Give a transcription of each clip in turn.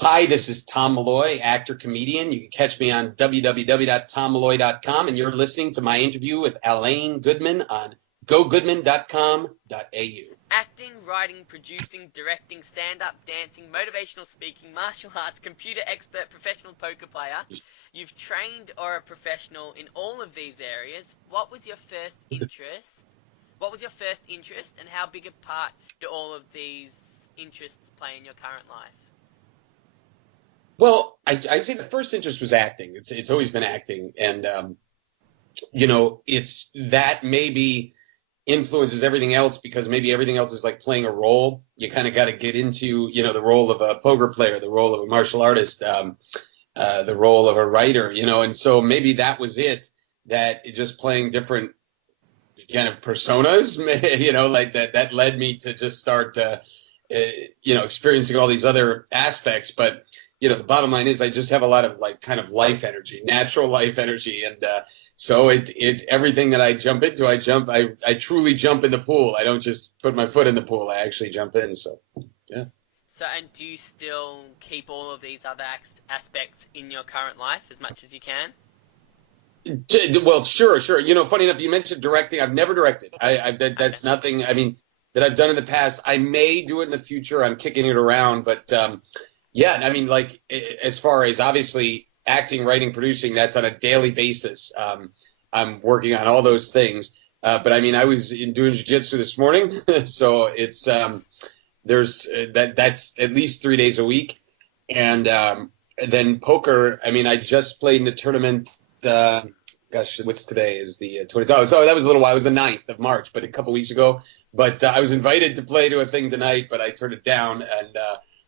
Hi, this is Tom Malloy, actor, comedian. You can catch me on www.tommalloy.com, and you're listening to my interview with Alain Goodman on gogoodman.com.au. Acting, writing, producing, directing, stand-up, dancing, motivational speaking, martial arts, computer expert, professional poker player. You've trained or are a professional in all of these areas. What was your first interest? And how big a part do all of these interests play in your current life? Well, I'd say the first interest was acting. It's always been acting, and it's that maybe influences everything else because maybe everything else is like playing a role. You kind of got to get into the role of a poker player, the role of a martial artist, the role of a writer, and so maybe that was it. That just playing different kind of personas, like that led me to just start, experiencing all these other aspects, but. The bottom line is I just have a lot of like kind of life energy, natural life energy. And so everything that I jump into, I truly jump in the pool. I don't just put my foot in the pool. I actually jump in. So, yeah. So, and do you still keep all of these other aspects in your current life as much as you can? Well, sure. Funny enough, you mentioned directing. I've never directed. That's nothing, I mean, that I've done in the past. I may do it in the future. I'm kicking it around, but yeah, I mean, like, as far as obviously acting, writing, producing, that's on a daily basis. I'm working on all those things. But I mean, I was doing jiu-jitsu this morning, so it's that's at least 3 days a week. And then poker, I mean, I just played in the tournament. What's today? Is the 20th. Oh, so that was a little while. It was the 9th of March, but a couple weeks ago. But I was invited to play to a thing tonight, but I turned it down. And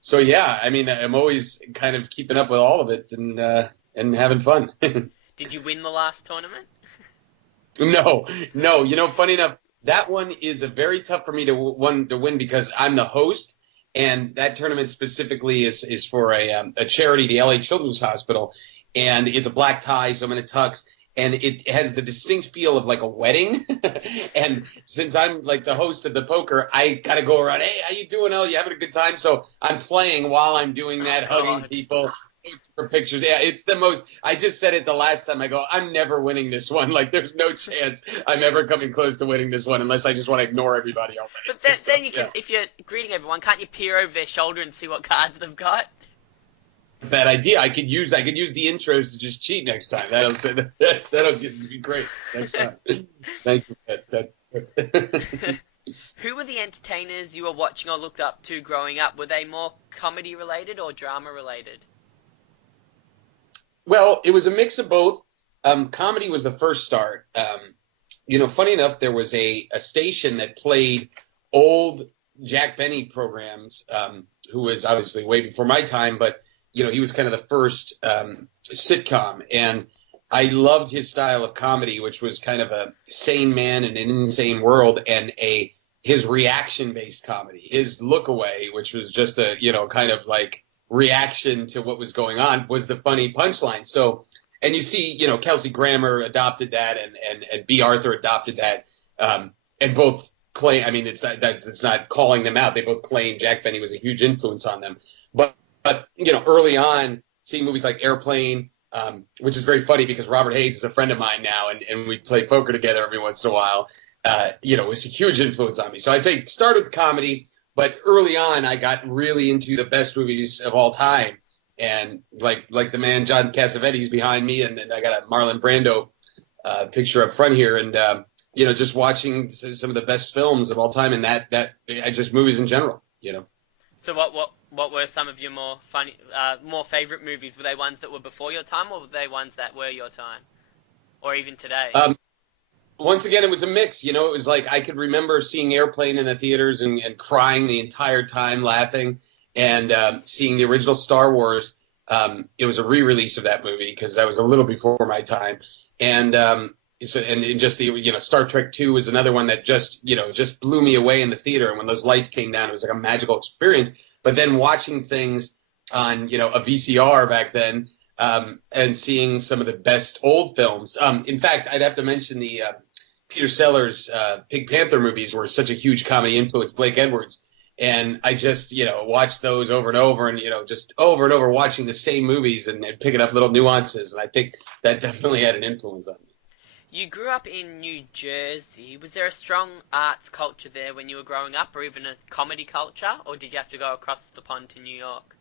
so, yeah, I mean, I'm always kind of keeping up with all of it and having fun. Did you win the last tournament? No. Funny enough, that one is a very tough for me to win because I'm the host, and that tournament specifically is for a charity, the LA Children's Hospital, and it's a black tie, so I'm in a tux. And it has the distinct feel of like a wedding. And since I'm like the host of the poker, I got to go around, hey, how you doing? Oh, you having a good time? So I'm playing while I'm doing that, hugging people for pictures. Yeah, it's the most, I just said it the last time. I go, I'm never winning this one. Like, there's no chance I'm ever coming close to winning this one unless I just want to ignore everybody already. But then you can, if you're greeting everyone, can't you peer over their shoulder and see what cards they've got? Bad idea. I could use the intros to just cheat next time. That'll be great next time. Thank you. Who were the entertainers you were watching or looked up to growing up? Were they more comedy related or drama related? Well, it was a mix of both. Comedy was the first start. Funny enough, there was a station that played old Jack Benny programs, who was obviously way before my time, but he was kind of the first sitcom, and I loved his style of comedy, which was kind of a sane man in an insane world, and his reaction-based comedy, his look away, which was just a kind of like reaction to what was going on, was the funny punchline. So, and you see, Kelsey Grammer adopted that, and B. Arthur adopted that, and both claim. I mean, it's not calling them out. They both claim Jack Benny was a huge influence on them, but early on, seeing movies like Airplane, which is very funny because Robert Hayes is a friend of mine now, and we play poker together every once in a while, was a huge influence on me. So I'd say start with comedy, but early on, I got really into the best movies of all time. And like the man John Cassavetes behind me, and I got a Marlon Brando picture up front here, and just watching some of the best films of all time, and that just movies in general, So what were some of your more funny, more favorite movies? Were they ones that were before your time, or were they ones that were your time, or even today? Once again, it was a mix. It was like I could remember seeing Airplane in the theaters and crying the entire time, laughing, and seeing the original Star Wars. It was a re-release of that movie because that was a little before my time, and just the Star Trek II was another one that just blew me away in the theater. And when those lights came down, it was like a magical experience. But then watching things on, a VCR back then, and seeing some of the best old films. In fact, I'd have to mention the Peter Sellers Pink Panther movies were such a huge comedy influence. Blake Edwards And I just, watched those over and over and, just over and over watching the same movies and picking up little nuances. And I think that definitely had an influence on me. You grew up in New Jersey. Was there a strong arts culture there when you were growing up, or even a comedy culture, or did you have to go across the pond to New York,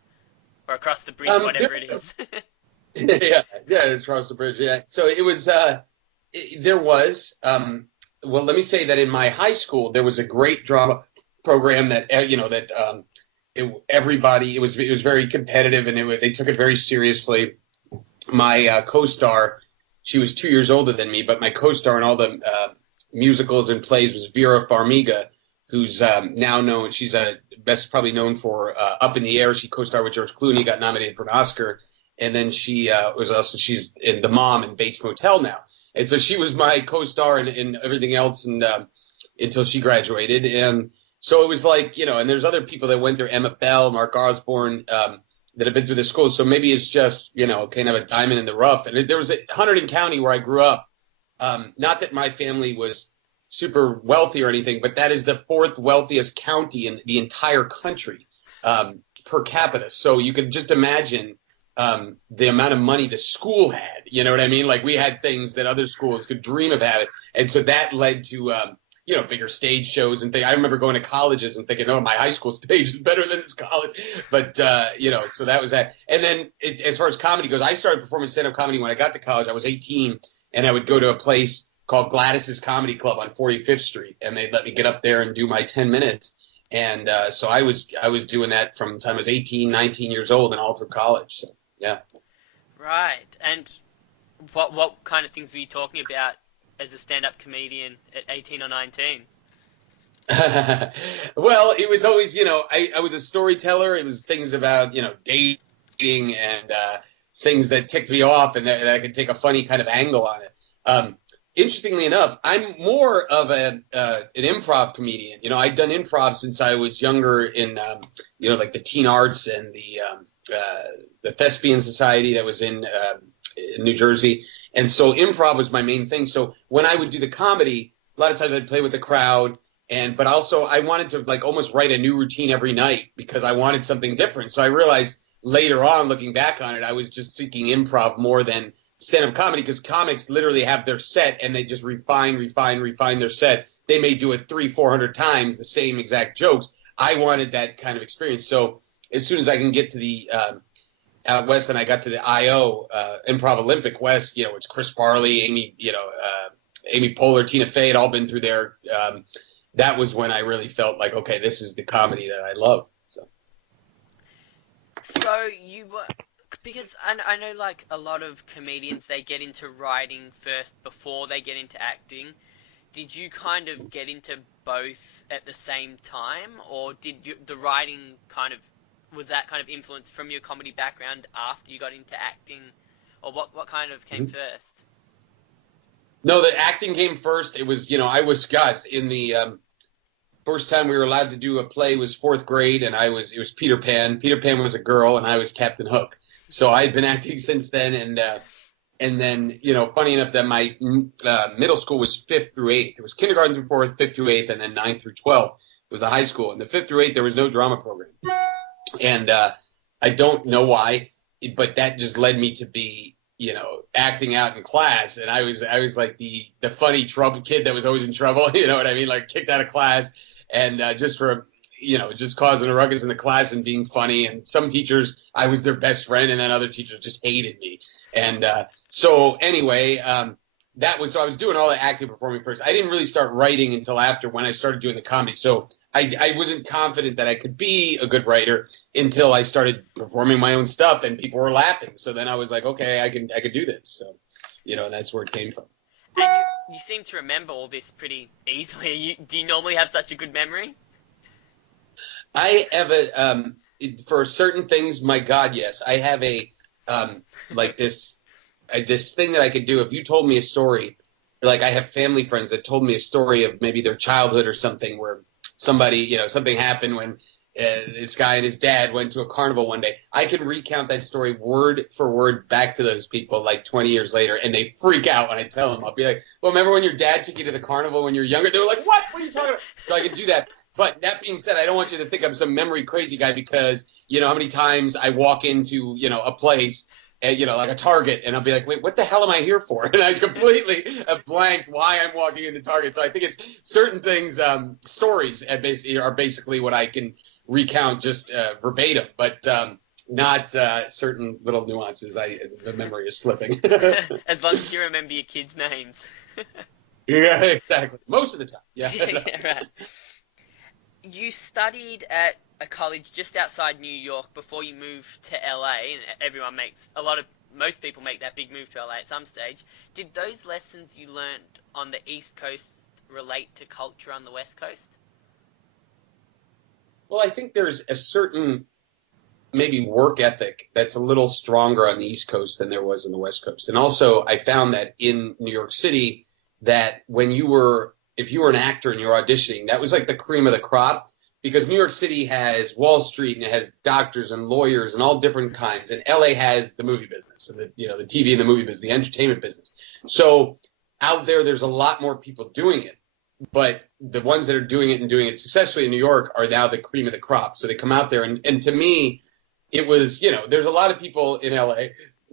or across the bridge, whatever it is? Yeah, across the bridge. Yeah. So it was, there was, well, let me say that in my high school, there was a great drama program that, everybody, it was very competitive and they took it very seriously. My co-star, she was 2 years older than me, but my co-star in all the musicals and plays was Vera Farmiga, who's now known, she's best probably known for Up in the Air. She co-starred with George Clooney, got nominated for an Oscar. And then she's in The Mom in Bates Motel now. And so she was my co-star in everything else and until she graduated. And so it was like, and there's other people that went there, Emma Bell, Mark Osborne, that have been through the school. So maybe it's just, kind of a diamond in the rough. And there was Hunterdon County where I grew up. Not that my family was super wealthy or anything, but that is the fourth wealthiest county in the entire country per capita. So you could just imagine the amount of money the school had, you know what I mean? Like we had things that other schools could dream of having. And so that led to, bigger stage shows and things. I remember going to colleges and thinking, oh, my high school stage is better than this college. But, so that was that. And then as far as comedy goes, I started performing stand-up comedy when I got to college. I was 18 and I would go to a place called Gladys's Comedy Club on 45th Street. And they'd let me get up there and do my 10 minutes. And so I was doing that from the time I was 18, 19 years old and all through college. So, yeah. Right. And what kind of things were you talking about as a stand-up comedian at 18 or 19? Well, it was always, I was a storyteller. It was things about, dating and things that ticked me off and that I could take a funny kind of angle on it. Interestingly enough, I'm more of an improv comedian. I'd done improv since I was younger in, like the teen arts and the Thespian Society that was in New Jersey. And so improv was my main thing. So when I would do the comedy, a lot of times I'd play with the crowd. But also I wanted to like almost write a new routine every night because I wanted something different. So I realized later on, looking back on it, I was just seeking improv more than stand-up comedy because comics literally have their set and they just refine their set. They may do it 300-400 times, the same exact jokes. I wanted that kind of experience. So as soon as I can get to the out west and I got to the IO, Improv Olympic West, it's Chris Farley, Amy Poehler, Tina Fey had all been through there. That was when I really felt like, okay, this is the comedy that I love. So you were, because I know like a lot of comedians, they get into writing first before they get into acting. Did you kind of get into both at the same time, or did the writing was that kind of influence from your comedy background after you got into acting, or what kind of came first? No, the acting came first. It was, I was Scott in the first time we were allowed to do a play was fourth grade, and it was Peter Pan. Peter Pan was a girl, and I was Captain Hook. So I've been acting since then, and then, funny enough that my middle school was 5th through 8th. It was kindergarten through 4th, 5th through 8th, and then 9th through 12th was the high school. In the 5th through 8th, there was no drama program. And I don't know why, but that just led me to be, acting out in class. And I was like the funny trouble kid that was always in trouble, you know what I mean? Like kicked out of class and just for, just causing a ruckus in the class and being funny. And some teachers, I was their best friend, and then other teachers just hated me. And so anyway, so I was doing all the acting performing first. I didn't really start writing until after when I started doing the comedy. So I wasn't confident that I could be a good writer until I started performing my own stuff and people were laughing. So then I was like, okay, I could do this. So, and that's where it came from. And you seem to remember all this pretty easily. Do you normally have such a good memory? I have for certain things, my God, yes. I have like this thing that I could do. If you told me a story, like I have family friends that told me a story of maybe their childhood or something where somebody, something happened when this guy and his dad went to a carnival one day. I can recount that story word for word back to those people like 20 years later, and they freak out when I tell them. I'll be like, well, remember when your dad took you to the carnival when you were younger? They were like, what? What are you talking about? So I can do that. But that being said, I don't want you to think I'm some memory crazy guy because you know how many times I walk into a place and like a Target and I'll be like, wait, what the hell am I here for? And I completely have blanked why I'm walking into Target. So I think it's certain things, stories are basically what I can recount just verbatim, but not certain little nuances. The memory is slipping. As long as you remember your kids' names. Yeah, exactly. Most of the time. Yeah. Yeah, right. You studied at a college just outside New York before you moved to LA, and most people make that big move to LA at some stage. Did those lessons you learned on the East Coast relate to culture on the West Coast? Well, I think there's a certain maybe work ethic that's a little stronger on the East Coast than there was in the West Coast. And also, I found that in New York City, that if you were an actor and you're auditioning, that was like the cream of the crop because New York City has Wall Street and it has doctors and lawyers and all different kinds, and LA has the movie business and the TV and the movie business, the entertainment business. So out there's a lot more people doing it, but the ones that are doing it and doing it successfully in New York are now the cream of the crop. So they come out there, and to me, it was, there's a lot of people in LA,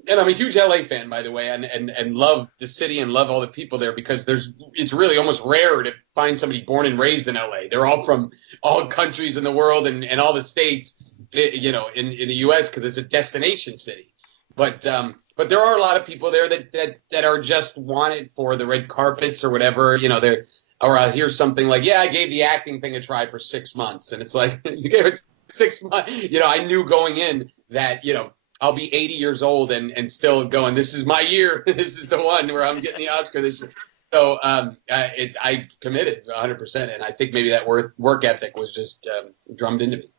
and I'm a huge LA fan, by the way, and love the city and love all the people there because it's really almost rare to find somebody born and raised in LA. They're all from all countries in the world and all the states, in the U.S. because it's a destination city. But there are a lot of people there that are just wanted for the red carpets or whatever, or I'll hear something like, yeah, I gave the acting thing a try for 6 months. And it's like, you gave it 6 months. I knew going in that, I'll be 80 years old and still going, this is my year. This is the one where I'm getting the Oscar this year. So I committed 100%. And I think maybe that work ethic was just drummed into me.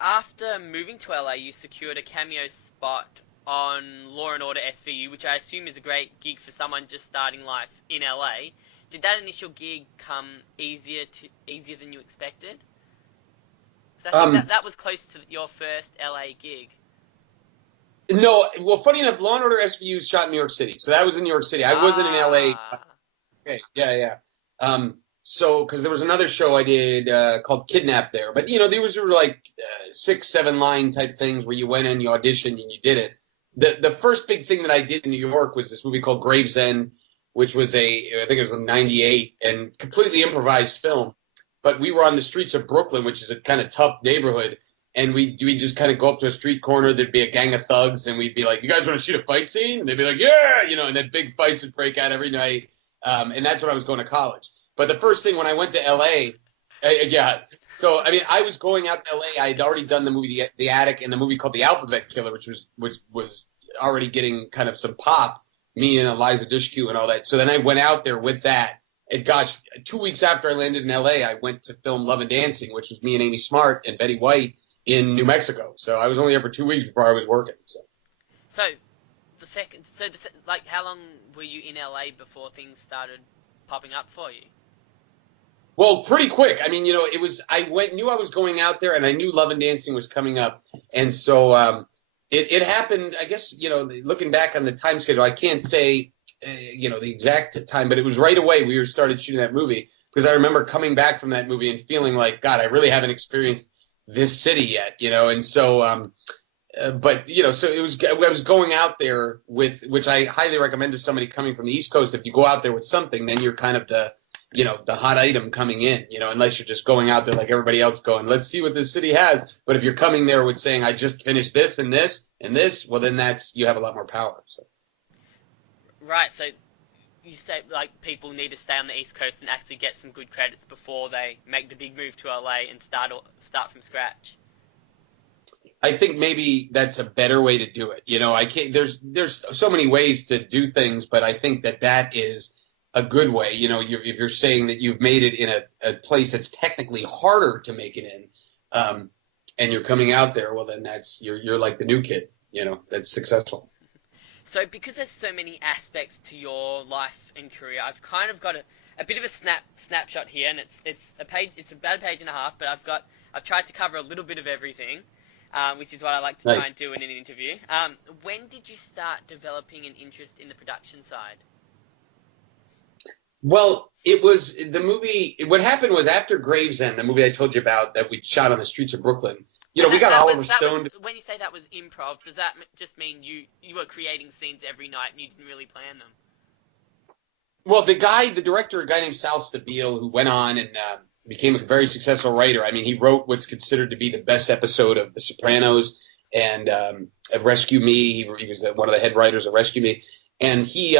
After moving to LA, you secured a cameo spot on Law and Order SVU, which I assume is a great gig for someone just starting life in LA. Did that initial gig come easier than you expected? 'Cause I think that was close to your first LA gig. No, well, funny enough, Law and Order SVU is shot in New York City, so that was in New York City. I wasn't in LA. Okay, yeah. So because there was another show I did called Kidnap there, but these were like 6-7 line type things where you went in, you auditioned, and you did it. The first big thing that I did in New York was this movie called Gravesend, which was I think it was in '98, and completely improvised film. But we were on the streets of Brooklyn, which is a kind of tough neighborhood, and we just kind of go up to a street corner. There'd be a gang of thugs, and we'd be like, "You guys want to shoot a fight scene?" And they'd be like, "Yeah," and then big fights would break out every night. And that's when I was going to college. But the first thing when I went to LA, yeah. So I mean, I was going out to LA. I had already done the movie The Attic and the movie called The Alphabet Killer, which was already getting kind of some pop. Me and Eliza Dushku and all that. So then I went out there with that. And gosh, 2 weeks after I landed in LA, I went to film Love and Dancing, which was me and Amy Smart and Betty White in New Mexico. So I was only there for 2 weeks before I was working. So how long were you in LA before things started popping up for you? Well, pretty quick. I mean, knew I was going out there, and I knew Love and Dancing was coming up, and so it happened. I guess looking back on the time schedule, I can't say the exact time, but it was right away we started shooting that movie because I remember coming back from that movie and feeling like, God, I really haven't experienced this city yet, and so. But so it was. I was going out there with, which I highly recommend to somebody coming from the East Coast. If you go out there with something, then you're kind of the hot item coming in. Unless you're just going out there like everybody else going, let's see what this city has. But if you're coming there with saying, I just finished this and this and this, well, then you have a lot more power. So. Right. So you say like people need to stay on the East Coast and actually get some good credits before they make the big move to LA and start from scratch. I think maybe that's a better way to do it. I can't. There's so many ways to do things, but I think that is a good way. If you're saying that you've made it in a place that's technically harder to make it in, and you're coming out there, well, then you're like the new kid. That's successful. So because there's so many aspects to your life and career, I've kind of got a bit of a snapshot here, and it's a page. It's about a page and a half, but I've tried to cover a little bit of everything. Which is what I like to try and do in an interview. When did you start developing an interest in the production side? Well, it was the movie. What happened was after Gravesend, the movie I told you about that we shot on the streets of Brooklyn. You know, And we got Oliver that was Stone. when you say that was improv. Does that just mean you were creating scenes every night and you didn't really plan them? Well, the director, a guy named Sal Stabile, who went on and became a very successful writer. I mean, he wrote what's considered to be the best episode of The Sopranos and Rescue Me. He was one of the head writers of Rescue Me, and he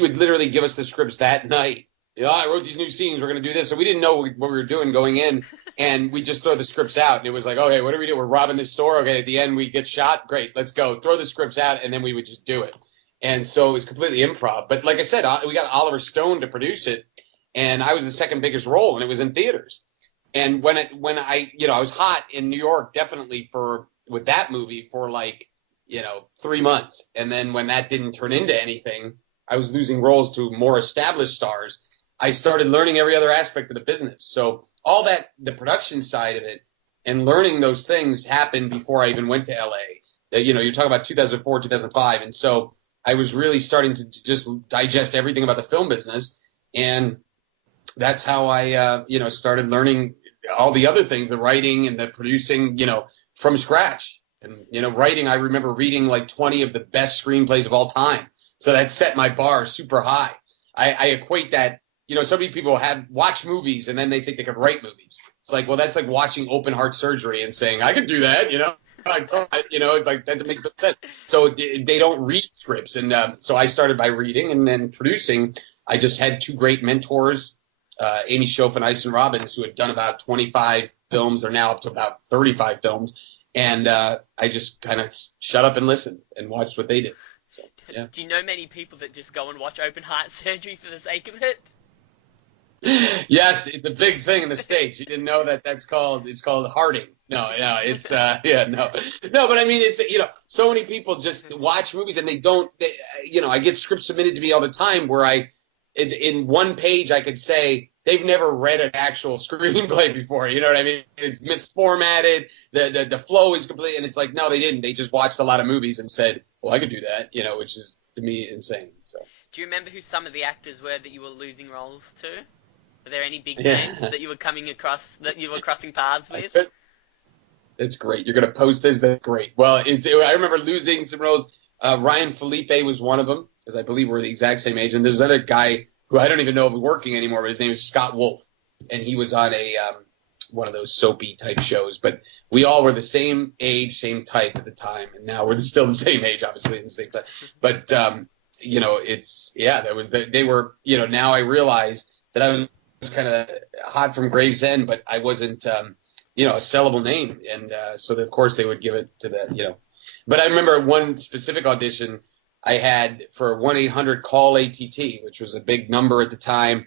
would literally give us the scripts that night. You know, I wrote these new scenes. We're going to do this. So we didn't know what we were doing going in, and we just throw the scripts out. And it was like, okay, what do we do? We're robbing this store. Okay, at the end we get shot. Great, let's go. Throw the scripts out, and then we would just do it. And so it was completely improv. But like I said, we got Oliver Stone to produce it, and I was the second biggest role, and it was in theaters. And when I was hot in New York, definitely with that movie for 3 months. And then when that didn't turn into anything, I was losing roles to more established stars. I started learning every other aspect of the business. So all that, the production side of it and learning those things happened before I even went to LA. You're talking about 2004, 2005. And so I was really starting to just digest everything about the film business. And that's how I, started learning all the other things, the writing and the producing, from scratch. And, writing, I remember reading like 20 of the best screenplays of all time. So that set my bar super high. I equate that, so many people watch movies and then they think they could write movies. It's like, well, that's like watching open heart surgery and saying, I could do that, it's like that makes no sense. So they don't read scripts. And so I started by reading and then producing. I just had two great mentors, Amy Schoaf and Ison Robbins, who had done about 25 films. They're now up to about 35 films. And I just kind of shut up and listened and watched what they did. So, yeah. Do you know many people that just go and watch open heart surgery for the sake of it? Yes, it's a big thing in the States. You didn't know it's called hearting. No, it's no, but I mean, it's so many people just watch movies and I get scripts submitted to me all the time where in one page I could say they've never read an actual screenplay before. You know what I mean? It's misformatted. The flow is complete, and it's like, no, they didn't. They just watched a lot of movies and said, well, I could do that. Which is to me insane. So. Do you remember who some of the actors were that you were losing roles to? Were there any big names that you were coming across, that you were crossing paths with? That's great. You're going to post this? That's great. Well, I remember losing some roles. Ryan Felipe was one of them, because I believe we're the exact same age. And there's another guy who I don't even know if he's working anymore, but his name is Scott Wolf. And he was on one of those soapy type shows. But we all were the same age, same type at the time. And now we're still the same age, obviously, in the same time. But, they were, now I realize that I was kind of hot from Gravesend, but I wasn't, a sellable name. And so, of course, they would give it to that, But I remember one specific audition I had for 1-800-CALL-ATT, which was a big number at the time.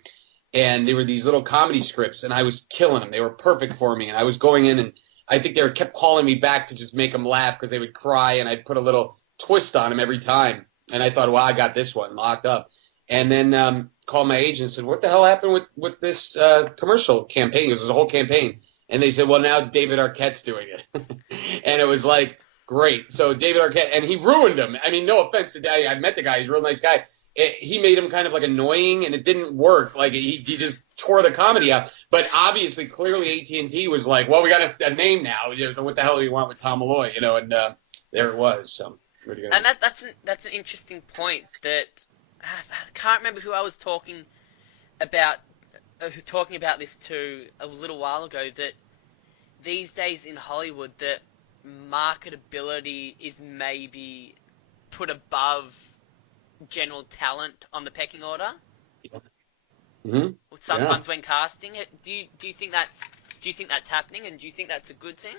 And they were these little comedy scripts, and I was killing them. They were perfect for me. And I was going in, and I think they kept calling me back to just make them laugh because they would cry, and I'd put a little twist on them every time. And I thought, well, I got this one locked up. And then called my agent and said, what the hell happened with this commercial campaign? It was a whole campaign. And they said, well, now David Arquette's doing it. And it was like, great. So David Arquette, and he ruined him. I mean, no offense to I met the guy. He's a real nice guy. He made him kind of like annoying, and it didn't work. Like he just tore the comedy out. But obviously, clearly AT&T was like, well, we got a name now. So what the hell do we want with Tom Malloy? And there it was. So, and that's an interesting point that I can't remember who I was talking about this to a little while ago, that these days in Hollywood that marketability is maybe put above general talent on the pecking order. Mm-hmm. Sometimes when casting it, do you think that's happening, and do you think that's a good thing?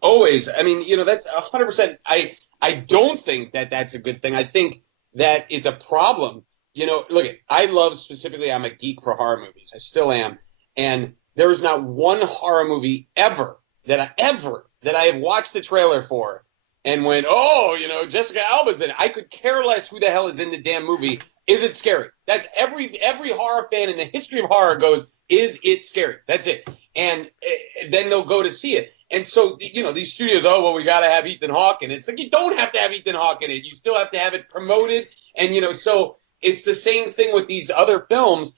Always. I mean, that's 100%. I don't think that that's a good thing. I think that it's a problem. Look, I love specifically, I'm a geek for horror movies. I still am. And there is not one horror movie ever that I have watched the trailer for and went, oh, Jessica Alba's in it. I could care less who the hell is in the damn movie. Is it scary? That's every horror fan in the history of horror goes, is it scary? That's it. And then they'll go to see it. And so, these studios, oh, well, we got to have Ethan Hawke in it. It's like, you don't have to have Ethan Hawke in it. You still have to have it promoted. And, so it's the same thing with these other films.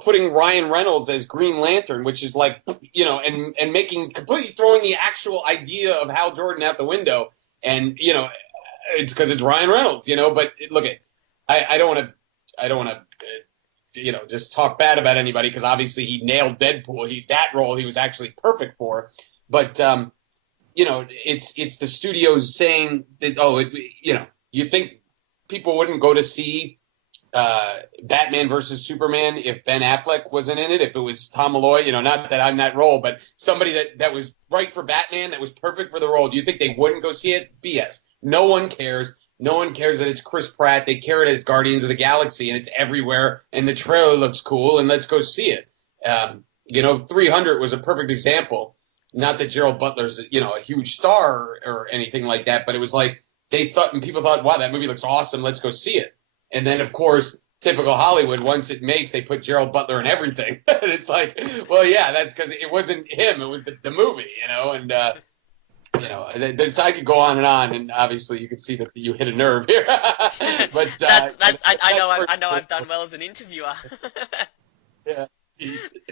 Putting Ryan Reynolds as Green Lantern, which is like, and making completely throwing the actual idea of Hal Jordan out the window, and it's because it's Ryan Reynolds, But look at, I don't want to, just talk bad about anybody because obviously he nailed Deadpool. That role he was actually perfect for, but it's the studios saying that you think people wouldn't go to see Batman versus Superman if Ben Affleck wasn't in it, if it was Tom Malloy, not that I'm that role, but somebody that was right for Batman, that was perfect for the role. Do you think they wouldn't go see it? BS. No one cares. No one cares that it's Chris Pratt. They care that it's Guardians of the Galaxy and it's everywhere and the trailer looks cool and let's go see it. 300 was a perfect example. Not that Gerald Butler's, a huge star or anything like that, but it was like people thought, wow, that movie looks awesome. Let's go see it. And then, of course, typical Hollywood, once it makes, they put Gerald Butler in everything. And it's like, well, yeah, that's because it wasn't him. It was the movie, and, I could go on, and obviously you can see that you hit a nerve here. But I know I've done well as an interviewer. Yeah.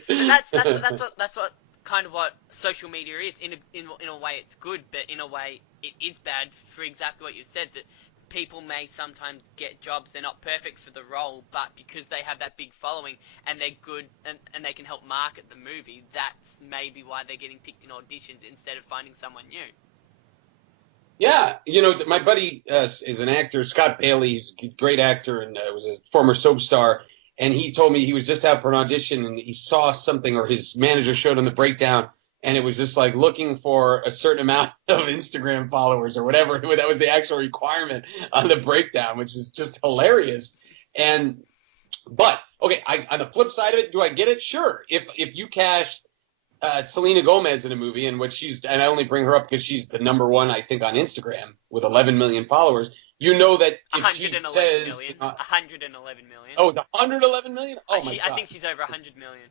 That's what kind of what social media is. In a way, it's good, but in a way, it is bad for exactly what you said, that people may sometimes get jobs, they're not perfect for the role, but because they have that big following and they're good and they can help market the movie, that's maybe why they're getting picked in auditions instead of finding someone new. Yeah, my buddy is an actor, Scott Bailey. He's a great actor and was a former soap star. And he told me he was just out for an audition and he saw something, or his manager showed him the breakdown, and it was just like looking for a certain amount of Instagram followers or whatever. That was the actual requirement on the breakdown, which is just hilarious. But okay, on the flip side of it, do I get it? Sure. If you cast Selena Gomez in a movie, and I only bring her up because she's the number one, I think, on Instagram with 11 million followers. That if 111 she says, million. 111 million. Oh, the 111 million? Oh my God. I think she's over 100 million.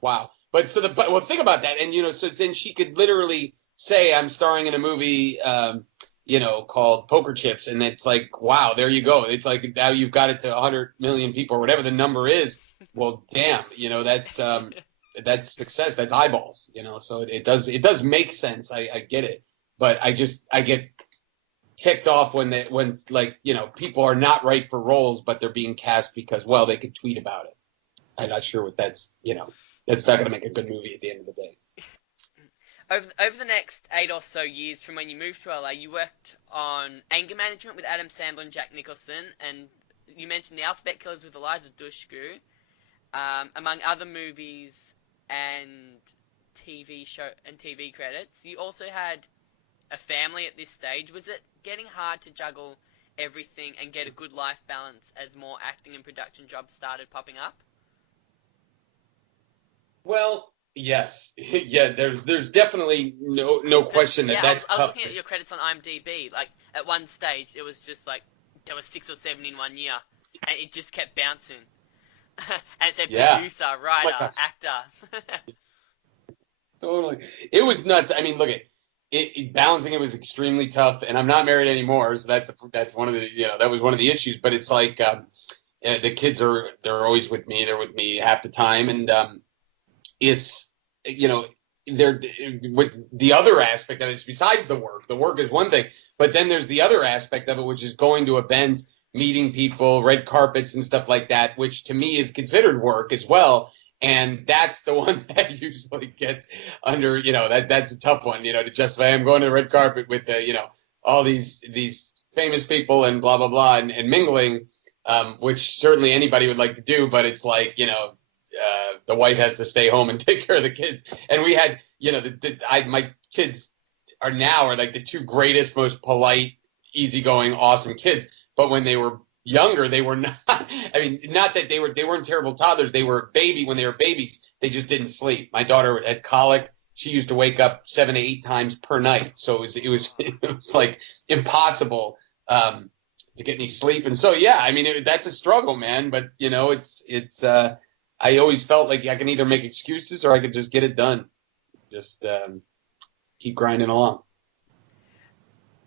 Wow. But think about that. And, so then she could literally say, I'm starring in a movie, called Poker Chips. And it's like, wow, there you go. It's like, now you've got it to 100 million people or whatever the number is. Well, damn, that's success. That's eyeballs, so it does make sense. I get it. But I get ticked off when people are not right for roles, but they're being cast because, well, they could tweet about it. I'm not sure what that's not going to make a good movie at the end of the day. Over the next 8 or so years from when you moved to LA, you worked on Anger Management with Adam Sandler and Jack Nicholson, and you mentioned The Alphabet Killers with Eliza Dushku, among other movies and TV credits. You also had a family at this stage. Was it getting hard to juggle everything and get a good life balance as more acting and production jobs started popping up? Well, yes. Yeah, there's definitely no question that's tough. I was looking at your credits on IMDb. Like, at one stage, it was just like, there were 6 or 7 in 1 year, and it just kept bouncing. And it said producer, writer, actor. Totally. It was nuts. I mean, look at balancing it was extremely tough, and I'm not married anymore, so that's one of the that was one of the issues. But it's like the kids they're always with me. They're with me half the time, and it's they're with the other aspect of it. Besides the work. The work is one thing, but then there's the other aspect of it, which is going to events, meeting people, red carpets, and stuff like that, which to me is considered work as well. And that's the one that usually gets under, that's a tough one, to justify. I'm going to the red carpet with all these famous people and blah, blah, blah, and mingling, which certainly anybody would like to do. But it's like, the wife has to stay home and take care of the kids. And we had, my kids are like the two greatest, most polite, easygoing, awesome kids. But when they were younger, they were not. I mean, not that they weren't terrible toddlers. They were when they were babies. They just didn't sleep. My daughter had colic. She used to wake up 7 to 8 times per night. So it was like impossible to get any sleep. And so yeah, I mean that's a struggle, man. But it's I always felt like I can either make excuses or I could just get it done. Just keep grinding along.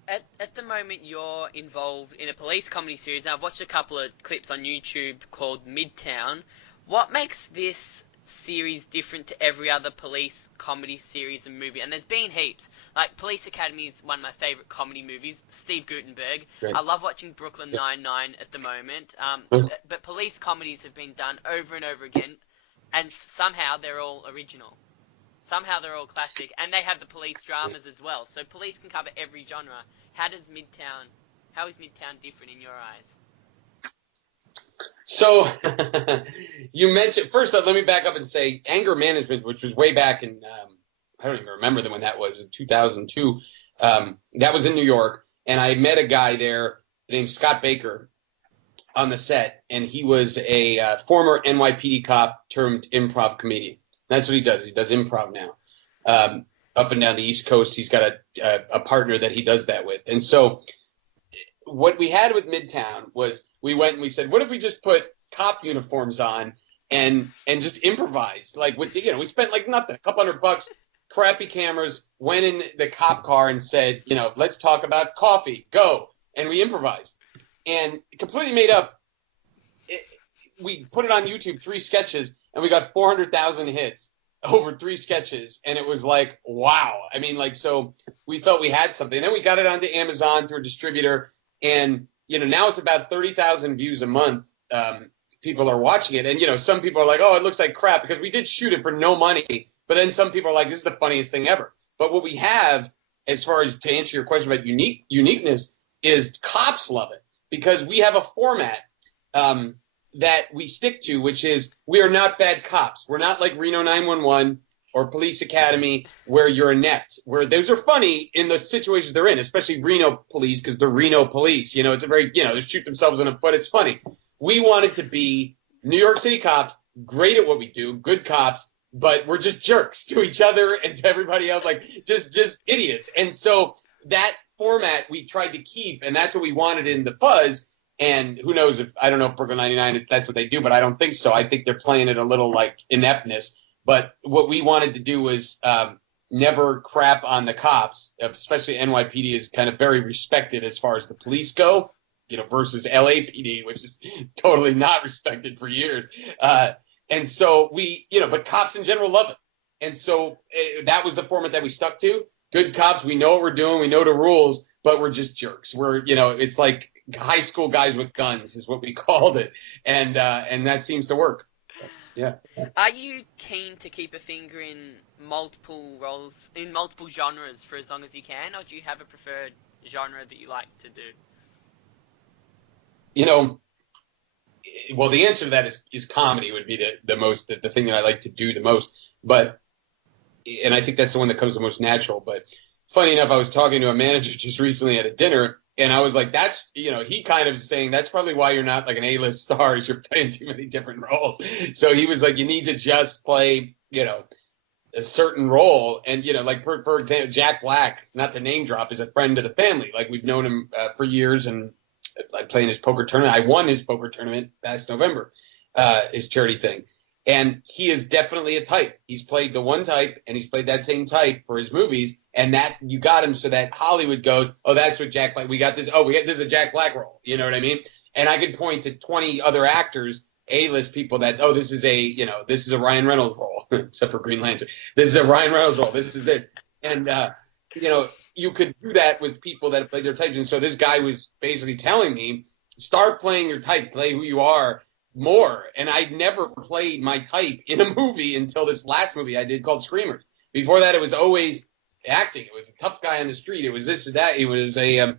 At the moment, you're involved in a police comedy series. Now, I've watched a couple of clips on YouTube called Midtown. What makes this series different to every other police comedy series and movie? And there's been heaps. Like, Police Academy is one of my favourite comedy movies. Steve Guttenberg. Great. I love watching Brooklyn Nine-Nine at the moment. But police comedies have been done over and over again, and somehow they're all original. Somehow they're all classic, and they have the police dramas as well. So police can cover every genre. How is Midtown different in your eyes? So you mentioned first. Let me back up and say anger management, which was way back in I don't even remember when that was in 2002. That was in New York, and I met a guy there named Scott Baker on the set, and he was a former NYPD cop turned improv comedian. That's what he does. He does improv now. Up and down the East Coast, he's got a partner that he does that with. And so what we had with Midtown was we went and we said, what if we just put cop uniforms on and just improvise? Like, with we spent like nothing, a couple $100, crappy cameras, went in the cop car and said, let's talk about coffee, go. And we improvised. And completely made up. We put it on YouTube, 3 sketches, and we got 400,000 hits over 3 sketches. And it was like, wow. I mean, like, so we felt we had something. Then we got it onto Amazon through a distributor. And, now it's about 30,000 views a month. People are watching it. And, some people are like, oh, it looks like crap, because we did shoot it for no money. But then some people are like, this is the funniest thing ever. But what we have, as far as to answer your question about uniqueness, is cops love it, because we have a format that we stick to, which is we are not bad cops. We're not like Reno 911 or Police Academy, where you're inept, where those are funny in the situations they're in, especially Reno police, because they're Reno police. It's a very, they shoot themselves in the foot. It's funny. We wanted to be New York City cops, great at what we do, good cops, but we're just jerks to each other and to everybody else, like just idiots. And so that format we tried to keep, and that's what we wanted in the Fuzz. And who knows I don't know if Brooklyn 99, if that's what they do, but I don't think so. I think they're playing it a little like ineptness. But what we wanted to do was never crap on the cops, especially NYPD is kind of very respected as far as the police go, versus LAPD, which is totally not respected for years. And so but cops in general love it. And so that was the format that we stuck to. Good cops, we know what we're doing, we know the rules, but we're just jerks. We're, it's like high school guys with guns is what we called it. And that seems to work. Yeah. Are you keen to keep a finger in multiple roles, in multiple genres for as long as you can, or do you have a preferred genre that you like to do? Well, the answer to that is comedy would be the thing that I like to do the most. And I think that's the one that comes the most natural. But funny enough, I was talking to a manager just recently at a dinner, and I was like, that's, he kind of saying that's probably why you're not like an A-list star, is you're playing too many different roles. So he was like, you need to just play, a certain role. And, like for example, Jack Black, not to name drop, is a friend of the family. Like, we've known him for years, and I play in his poker tournament. I won his poker tournament last November, his charity thing. And he is definitely a type. He's played the one type, and he's played that same type for his movies. And that you got him so that Hollywood goes, oh, that's what Jack Black. We got this. Oh, this is a Jack Black role. You know what I mean? And I could point to 20 other actors, A-list people that, oh, this is a Ryan Reynolds role, except for Green Lantern. This is a Ryan Reynolds role. This is it. And you could do that with people that play their types. And so this guy was basically telling me, start playing your type, play who you are more. And I'd never played my type in a movie until this last movie I did called Screamers. Before that, it was always acting. It was a tough guy on the street. It was this or that. It was a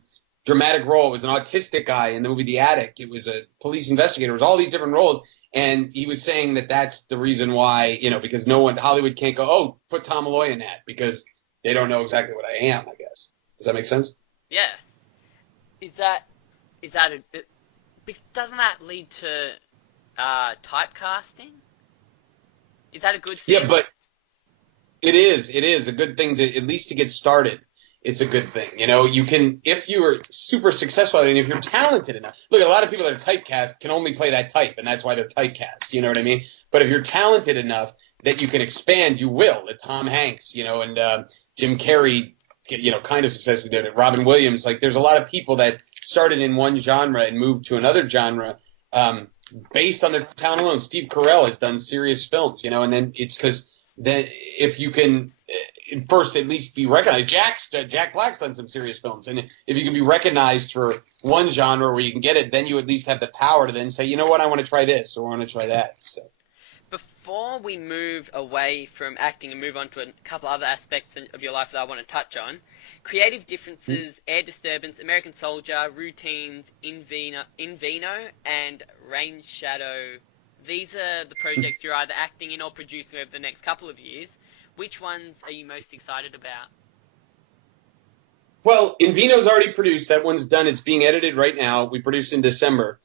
dramatic role. It was an autistic guy in the movie The Attic. It was a police investigator. It was all these different roles. And he was saying that that's the reason why, because Hollywood can't go, oh, put Tom Malloy in that, because they don't know exactly what I am, I guess. Does that make sense? Yeah. Doesn't that lead to typecasting? Is that a good thing? Yeah, but it is a good thing to, at least to get started. It's a good thing. You can, if you are super successful and if you're talented enough. Look, a lot of people that are typecast can only play that type, and that's why they're typecast. You know what I mean? But if you're talented enough that you can expand, you will. Tom Hanks, and Jim Carrey kind of successfully did it. Robin Williams, like there's a lot of people that started in one genre and moved to another genre based on their talent alone. Steve Carell has done serious films, and then it's because then if you can first at least be recognized. Jack Black's done some serious films, and if you can be recognized for one genre where you can get it, then you at least have the power to then say, you know what, I want to try this or I want to try that. So. Before we move away from acting and move on to a couple other aspects of your life that I want to touch on, Creative Differences, Air Disturbance, American Soldier, Routines, In Vino, and Rain Shadow. These are the projects you're either acting in or producing over the next couple of years. Which ones are you most excited about? Well, In Vino's already produced. That one's done. It's being edited right now. We produced in December.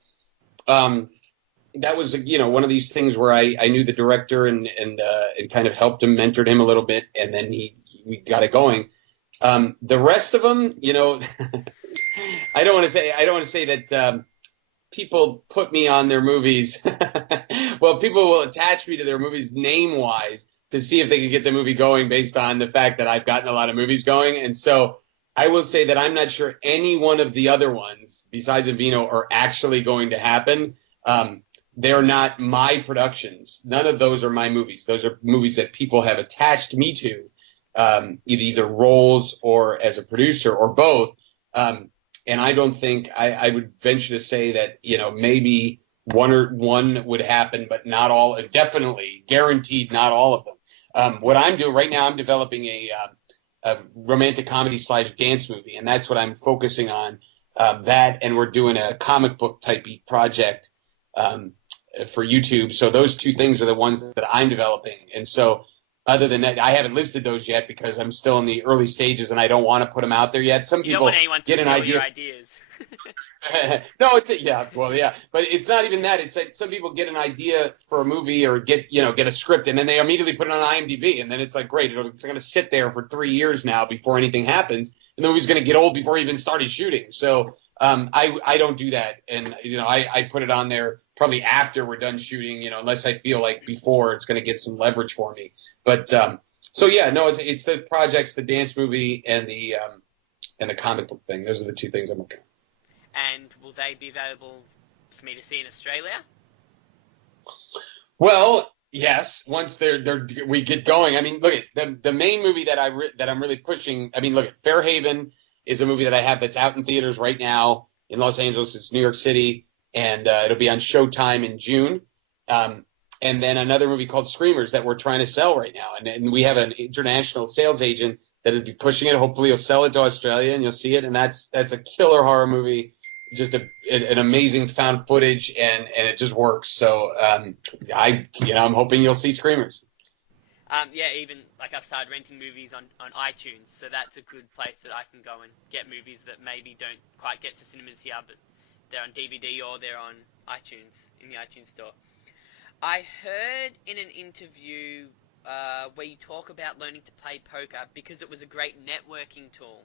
That was, one of these things where I knew the director and kind of helped him, mentored him a little bit, and then we got it going. The rest of them, I don't want to say that people put me on their movies. Well, people will attach me to their movies name-wise to see if they can get the movie going based on the fact that I've gotten a lot of movies going. And so I will say that I'm not sure any one of the other ones besides In Vino are actually going to happen. They're not my productions. None of those are my movies. Those are movies that people have attached me to, either roles or as a producer or both. And I don't think I would venture to say that, maybe one would happen, but not all. Definitely, guaranteed, not all of them. What I'm doing right now, I'm developing a romantic comedy / dance movie, and that's what I'm focusing on. That, and we're doing a comic book type project for YouTube. So those two things are the ones that I'm developing. And so other than that, I haven't listed those yet because I'm still in the early stages and I don't want to put them out there yet. Some people get an idea. Your ideas. No, but it's not even that. It's like some people get an idea for a movie or get a script and then they immediately put it on IMDb and then it's like, great, it's going to sit there for 3 years now before anything happens. And the movie's going to get old before it even started shooting. So I don't do that. And, I put it on there probably after we're done shooting, unless I feel like before it's going to get some leverage for me. But it's the projects, the dance movie and the comic book thing. Those are the two things I'm working on. And will they be available for me to see in Australia? Well, yes. Once we get going. I mean, look at the main movie that I'm really pushing. I mean, look at Fairhaven is a movie that I have that's out in theaters right now in Los Angeles. It's New York City, and it'll be on Showtime in June. And then another movie called Screamers that we're trying to sell right now. And we have an international sales agent that will be pushing it. Hopefully, he'll sell it to Australia, and you'll see it. And that's a killer horror movie. Just an amazing found footage, and it just works. So I'm hoping you'll see Screamers. Even like I've started renting movies on iTunes, so that's a good place that I can go and get movies that maybe don't quite get to cinemas here, but they're on DVD or they're on iTunes in the iTunes store. I heard in an interview where you talk about learning to play poker because it was a great networking tool.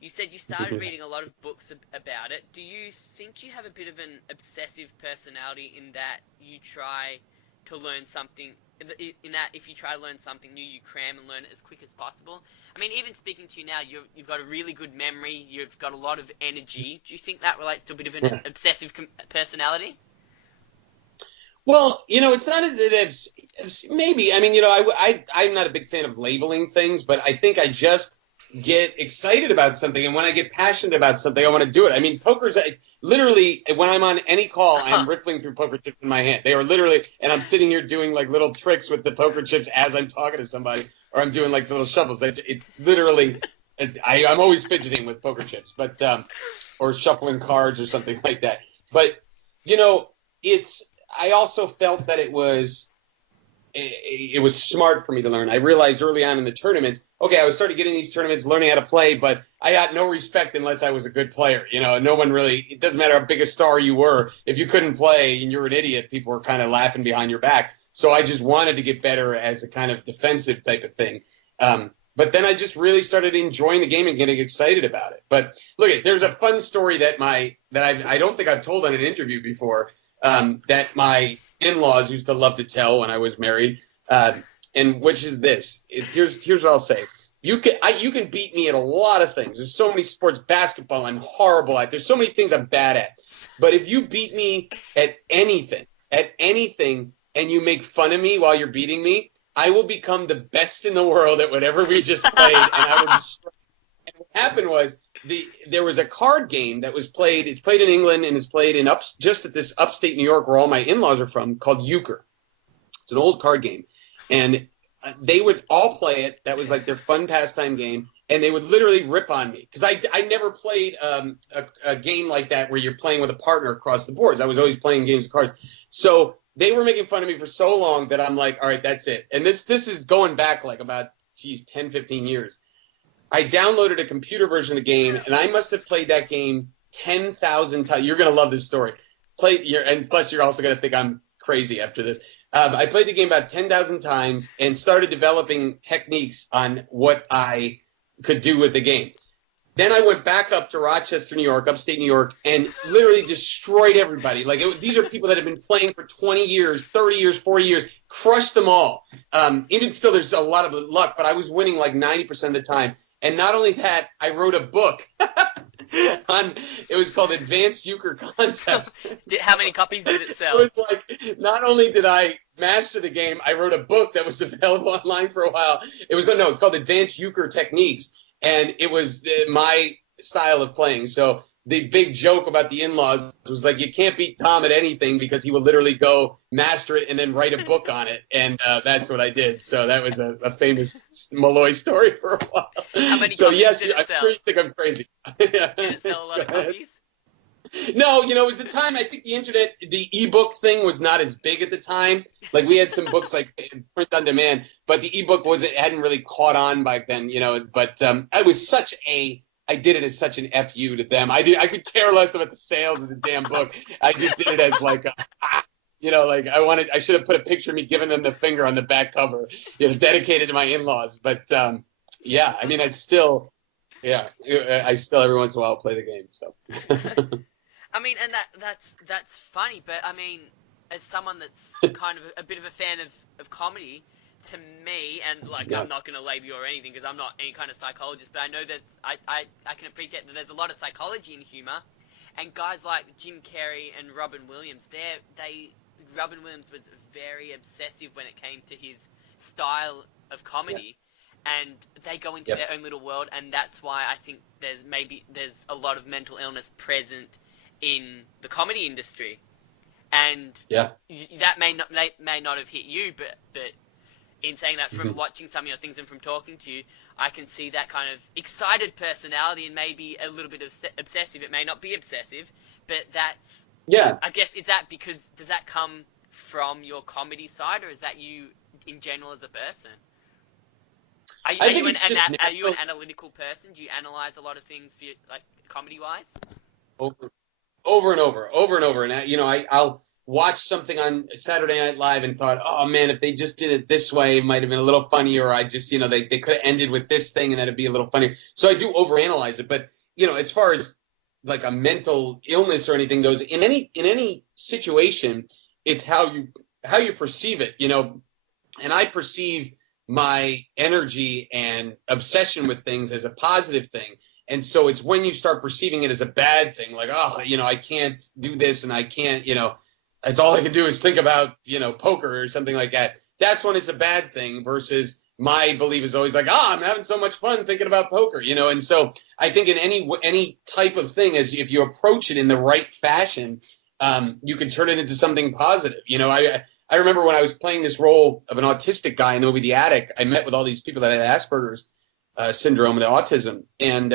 You said you started reading a lot of books about it. Do you think you have a bit of an obsessive personality in that you try to learn something, in that if you try to learn something new, you cram and learn it as quick as possible? I mean, even speaking to you now, you've got a really good memory, you've got a lot of energy. Do you think that relates to a bit of an obsessive personality? Well, it's not that maybe. I mean, I'm not a big fan of labeling things, but I think I just get excited about something, and when I get passionate about something, I want to do it. I mean, poker's literally, when I'm on any call, I'm riffling through poker chips in my hand. They are literally, and I'm sitting here doing like little tricks with the poker chips as I'm talking to somebody, or I'm doing like little shuffles. It's literally, I'm always fidgeting with poker chips, but or shuffling cards or something like that. But I also felt that it was smart for me to learn. I realized early on in the tournaments, okay, I was starting getting these tournaments, learning how to play, but I got no respect unless I was a good player. No one really, it doesn't matter how big a star you were. If you couldn't play and you're an idiot, people were kind of laughing behind your back. So I just wanted to get better as a kind of defensive type of thing. But then I just really started enjoying the game and getting excited about it. But look, there's a fun story that I don't think I've told on an interview before, that my in-laws used to love to tell when I was married, and which is this. Here's what I'll say. You can beat me at a lot of things. There's so many sports. Basketball, I'm horrible at. There's so many things I'm bad at. But if you beat me at anything, and you make fun of me while you're beating me, I will become the best in the world at whatever we just played, and I will destroy. And what happened was there was a card game that was played. It's played in England and is played in just at this upstate New York where all my in-laws are from, called euchre. It's an old card game, and they would all play it. That was like their fun pastime game, and they would literally rip on me because I never played a game like that where you're playing with a partner across the boards. I was always playing games of cards. So they were making fun of me for so long that I'm like, all right, that's it. And this is going back like about, 10, 15 years. I downloaded a computer version of the game, and I must have played that game 10,000 times. You're going to love this story. And plus you're also going to think I'm crazy after this. I played the game about 10,000 times and started developing techniques on what I could do with the game. Then I went back up to Rochester, New York, upstate New York, and literally destroyed everybody. Like these are people that have been playing for 20 years, 30 years, 40 years, crushed them all. Even still, there's a lot of luck, but I was winning like 90% of the time. And not only that, I wrote a book. It was called Advanced Euchre Concepts. How many copies did it sell? It was like, not only did I master the game, I wrote a book that was available online for a while. It's called Advanced Euchre Techniques, and it was my style of playing. So the big joke about the in-laws was like, you can't beat Tom at anything because he will literally go master it and then write a book on it, and that's what I did. So that was a famous Malloy story for a while. How many so copies yes, did it I'm sell? sure you think I'm crazy. Did it sell a lot of copies? No, it was the time, I think the internet, the ebook thing was not as big at the time. Like we had some books like print on demand, but the ebook hadn't really caught on back then, but I did it as such an FU to them. I could care less about the sales of the damn book. I just did it as like I should have put a picture of me giving them the finger on the back cover, dedicated to my in-laws. But yeah, I mean, I still every once in a while play the game. So. I mean, and that's funny, but I mean, as someone that's kind of a bit of a fan of comedy, to me, and like I'm not going to label you or anything because I'm not any kind of psychologist, but I know I can appreciate that there's a lot of psychology in humor, and guys like Jim Carrey and Robin Williams, Robin Williams was very obsessive when it came to his style of comedy. And they go into their own little world, and that's why I think there's a lot of mental illness present in the comedy industry, and that may not have hit you, but in saying that, from watching some of your things and from talking to you, I can see that kind of excited personality and maybe a little bit of obsessive. It may not be obsessive, but that's I guess, does that come from your comedy side, or is that you in general as a person? Are you an analytical person? Do you analyze a lot of things for like comedy-wise? Over and over. And I'll watch something on Saturday Night Live and thought, oh man, if they just did it this way, it might have been a little funnier. Or I just, they could have ended with this thing and that'd be a little funnier. So I do overanalyze it. But as far as like a mental illness or anything goes, in any situation, it's how you perceive it. And I perceive my energy and obsession with things as a positive thing. And so it's when you start perceiving it as a bad thing, like, oh, I can't do this and I can't, that's all I can do is think about, poker or something like that. That's when it's a bad thing versus my belief is always like, I'm having so much fun thinking about poker, And so I think in any type of thing, if you approach it in the right fashion, you can turn it into something positive. I remember when I was playing this role of an autistic guy in the movie The Attic, I met with all these people that had Asperger's syndrome and autism. And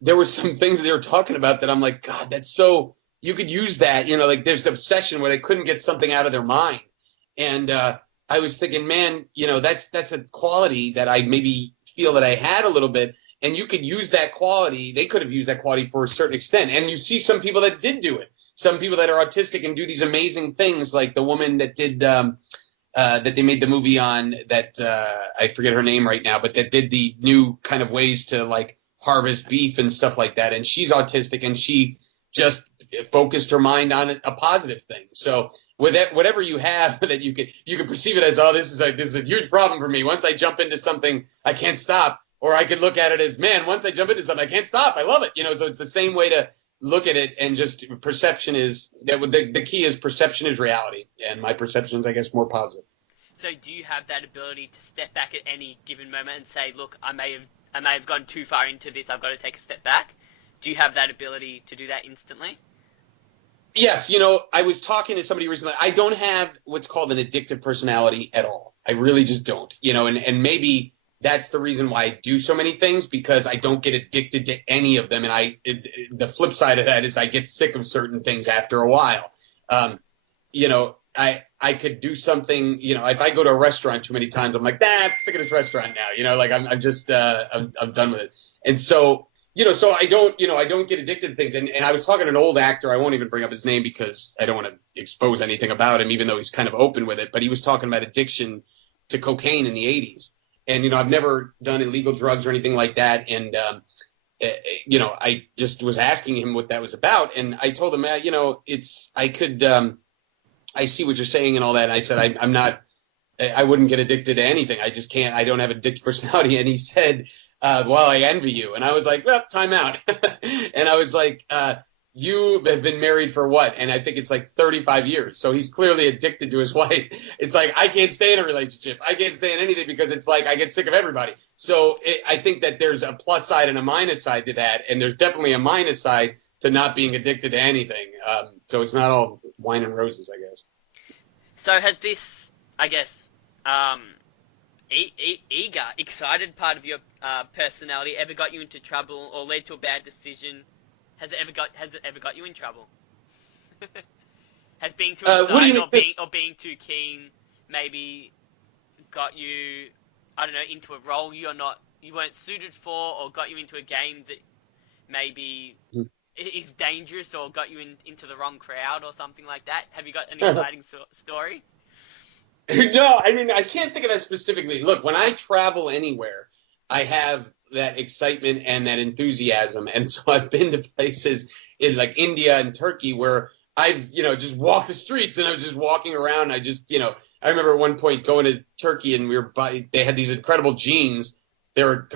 there were some things that they were talking about that I'm like, God, that's so, you could use that, like there's obsession where they couldn't get something out of their mind. And I was thinking, man, that's a quality that I maybe feel that I had a little bit. And you could use that quality. They could have used that quality for a certain extent. And you see some people that did do it. Some people that are autistic and do these amazing things, like the woman that did that they made the movie on that I forget her name right now, but that did the new kind of ways to like harvest beef and stuff like that. And she's autistic and she just focused her mind on a positive thing. So with that, whatever you have that you can perceive it as, oh, this is a huge problem for me. Once I jump into something, I can't stop. or I could look at it as, man, once I jump into something, I can't stop. I love it. So it's the same way to look at it, and just perception is that the key is perception is reality, and my perception is, I guess, more positive. So do you have that ability to step back at any given moment and say, look, I may have gone too far into this, I've got to take a step back? Do you have that ability to do that instantly? Yes, I was talking to somebody recently. I don't have what's called an addictive personality at all. I really just don't. And maybe that's the reason why I do so many things, because I don't get addicted to any of them. And the flip side of that is I get sick of certain things after a while. I could do something, if I go to a restaurant too many times, I'm like, I'm sick of this restaurant now, like I'm just, I'm done with it. And so, so I don't get addicted to things. And I was talking to an old actor. I won't even bring up his name because I don't want to expose anything about him, even though he's kind of open with it. But he was talking about addiction to cocaine in the 80s. And, I've never done illegal drugs or anything like that. And, I just was asking him what that was about. And I told him, I see what you're saying and all that. And I said, I wouldn't get addicted to anything. I just can't. I don't have an addictive personality. And he said, well, I envy you. And I was like, well, time out. And I was like, you have been married for what? And I think it's like 35 years. So he's clearly addicted to his wife. It's like, I can't stay in a relationship. I can't stay in anything because it's like I get sick of everybody. So I think that there's a plus side and a minus side to that. And there's definitely a minus side to not being addicted to anything. So it's not all wine and roses, I guess. So has this, I guess, eager, excited part of your personality ever got you into trouble or led to a bad decision? Has it ever got you in trouble? Has being too excited or being too keen maybe got you, I don't know, into a role you weren't suited for, or got you into a game that maybe is dangerous, or got you into the wrong crowd or something like that? Have you got an exciting story? No, I mean, I can't think of that specifically. Look, when I travel anywhere, I have that excitement and that enthusiasm. And so I've been to places in like India and Turkey where I've, just walked the streets and I was just walking around. I just, I remember at one point going to Turkey and they had these incredible jeans. They were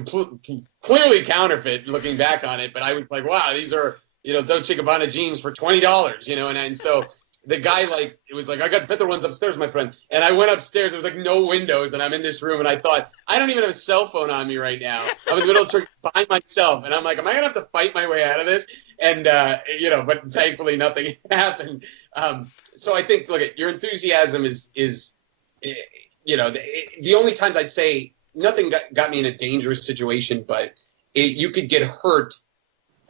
clearly counterfeit looking back on it. But I was like, wow, these are, Dolce & Gabbana jeans for $20, and so the guy, it was like, I got better ones upstairs, my friend. And I went upstairs. There was like no windows, and I'm in this room, and I thought, I don't even have a cell phone on me right now. I'm in the middle of church by myself, and I'm like, am I gonna have to fight my way out of this? And but thankfully nothing happened. So I think, look, your enthusiasm is the only times I'd say nothing got me in a dangerous situation, but you could get hurt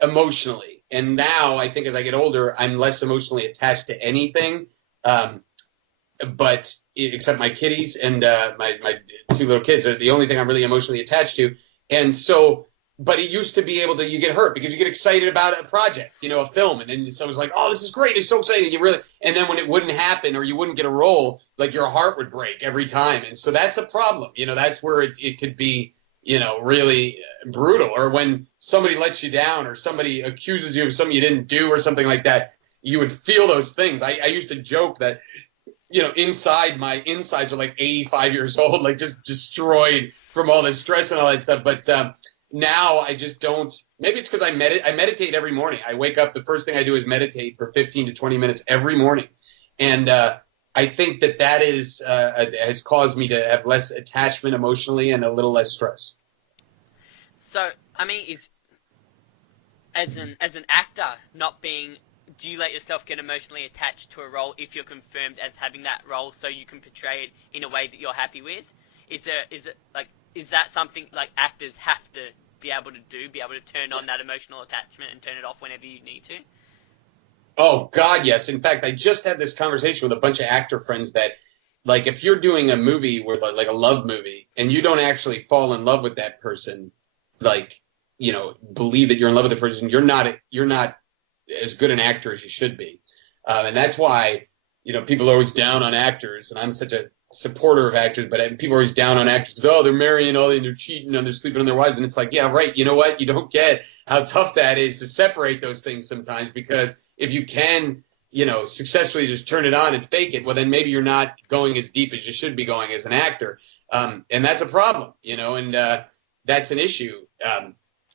emotionally. And now I think as I get older, I'm less emotionally attached to anything, but except my kitties and my two little kids are the only thing I'm really emotionally attached to. And so, but it used to be you get hurt because you get excited about a project, a film, and then someone's like, oh, this is great, it's so exciting, and then when it wouldn't happen or you wouldn't get a role, like your heart would break every time. And so that's a problem. That's where it could be, really brutal, or when somebody lets you down or somebody accuses you of something you didn't do or something like that, you would feel those things. I used to joke that, my insides are like 85 years old, like just destroyed from all this stress and all that stuff. But now I just don't. Maybe it's because I meditate every morning. I wake up, the first thing I do is meditate for 15 to 20 minutes every morning. And I think that is has caused me to have less attachment emotionally and a little less stress. So, I mean, as an actor, do you let yourself get emotionally attached to a role if you're confirmed as having that role, so you can portray it in a way that you're happy with? Is that something like actors have to be able to turn on that emotional attachment and turn it off whenever you need to? Oh, God, yes. In fact, I just had this conversation with a bunch of actor friends that, like, if you're doing a movie where, like a love movie, and you don't actually fall in love with that person, believe that you're in love with the person, you're not as good an actor as you should be. And that's why, people are always down on actors, and I'm such a supporter of actors, but people are always down on actors because, oh, they're marrying and they're cheating and they're sleeping on their wives. And it's like, yeah, right. You know what? You don't get how tough that is to separate those things sometimes, because if you can, successfully just turn it on and fake it, well, then maybe you're not going as deep as you should be going as an actor. And that's a problem, and that's an issue.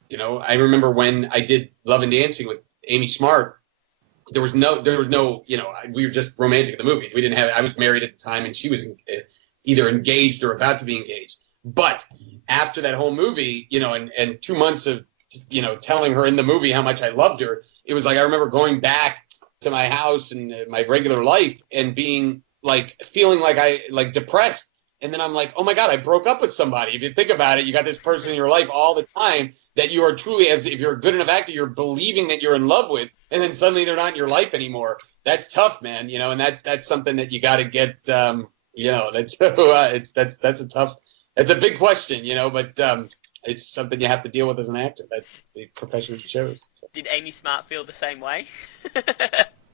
You know, I remember when I did Love and Dancing with Amy Smart, there was no, you know, we were just romantic in the movie. We didn't have, I was married at the time and she was either engaged or about to be engaged. But after that whole movie, you know, and 2 months of, you know, telling her in the movie how much I loved her, it was like, I remember going back to my house and my regular life and being like, feeling like depressed. And then I'm like, oh my God, I broke up with somebody. If you think about it, you got this person in your life all the time that you are truly, as if you're a good enough actor, you're believing that you're in love with, and then suddenly they're not in your life anymore. That's tough, man. You know, and that's something that you got to get. You know, that's a big question. You know, but it's something you have to deal with as an actor. That's the profession it shows. So. Did Amy Smart feel the same way?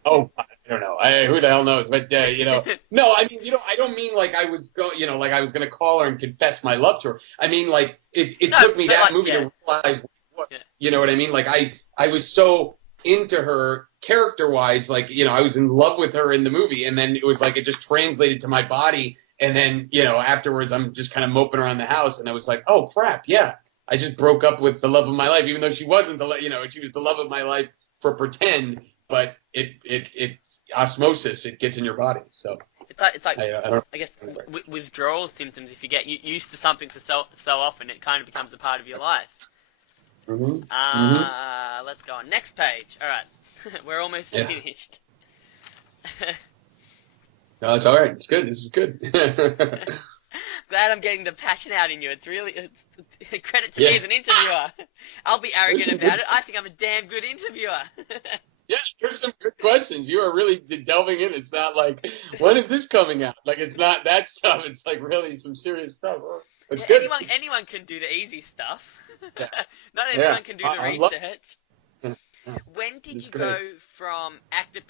Oh, I don't know. Who the hell knows? But you know, no. I mean, you know, I don't mean like I was like I was going to call her and confess my love to her. I mean, like it took me that movie to realize what, you know what I mean? Like I was so into her character-wise, like, you know, I was in love with her in the movie, and then it was like it just translated to my body, and then, you know, afterwards I'm just kind of moping around the house, and I was like, oh crap, yeah, I just broke up with the love of my life, even though she wasn't she was the love of my life for pretend. But it osmosis, it gets in your body. So it's like I guess withdrawal symptoms. If you get used to something for so often, it kind of becomes a part of your life. Mm-hmm. Let's go on next page. All right, we're almost finished. No, it's all right. It's good. This is good. Glad I'm getting the passion out in you. It's credit to me as an interviewer. I'll be arrogant about it. I think I'm a damn good interviewer. Yeah, there's some good questions. You are really delving in. It's not like, when is this coming out? Like, it's not that stuff. It's like really some serious stuff. It's good. Anyone can do the easy stuff. Yeah. Not everyone can do the research. When did you great. go from actor,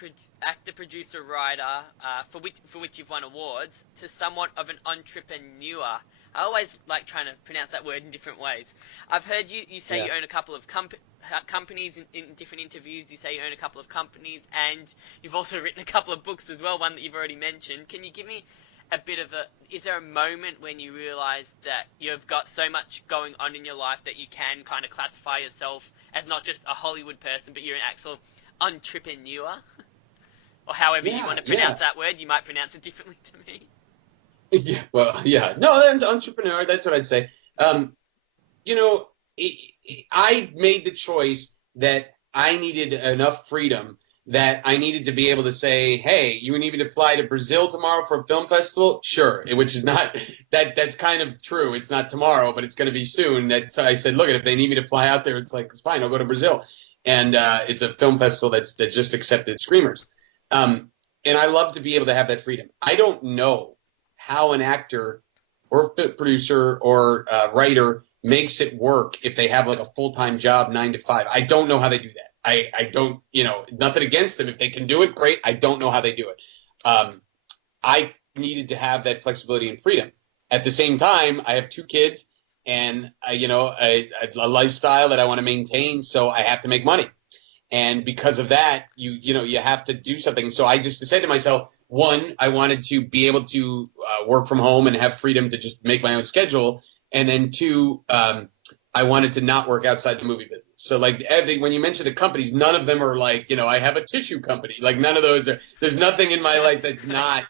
producer, writer, for which you've won awards, to somewhat of an entrepreneur? I always like trying to pronounce that word in different ways. I've heard you say you own a couple of companies in different interviews. You say you own a couple of companies, and you've also written a couple of books as well, one that you've already mentioned. Can you give me a bit of is there a moment when you realize that you've got so much going on in your life that you can kind of classify yourself as not just a Hollywood person, but you're an actual entrepreneur? Or however you want to pronounce that word, you might pronounce it differently to me. Yeah, well, yeah. No, entrepreneur, that's what I'd say. You know, I made the choice that I needed enough freedom that I needed to be able to say, hey, you need me to fly to Brazil tomorrow for a film festival? Sure, which is not, that's kind of true. It's not tomorrow, but it's going to be soon. So I said, look, if they need me to fly out there, it's like, fine, I'll go to Brazil. And it's a film festival that just accepted screamers. And I love to be able to have that freedom. I don't know how an actor or producer or writer makes it work if they have like a full-time job 9 to 5. I don't know how they do that. I don't, you know, nothing against them. If they can do it, great. I don't know how they do it. I needed to have that flexibility and freedom. At the same time, I have 2 kids and, you know, a lifestyle that I want to maintain. So I have to make money. And because of that, you know, you have to do something. So I just said to myself, one, I wanted to be able to work from home and have freedom to just make my own schedule. And then 2, I wanted to not work outside the movie business. So like when you mention the companies, none of them are like, you know, I have a tissue company. Like none of those there's nothing in my life that's not,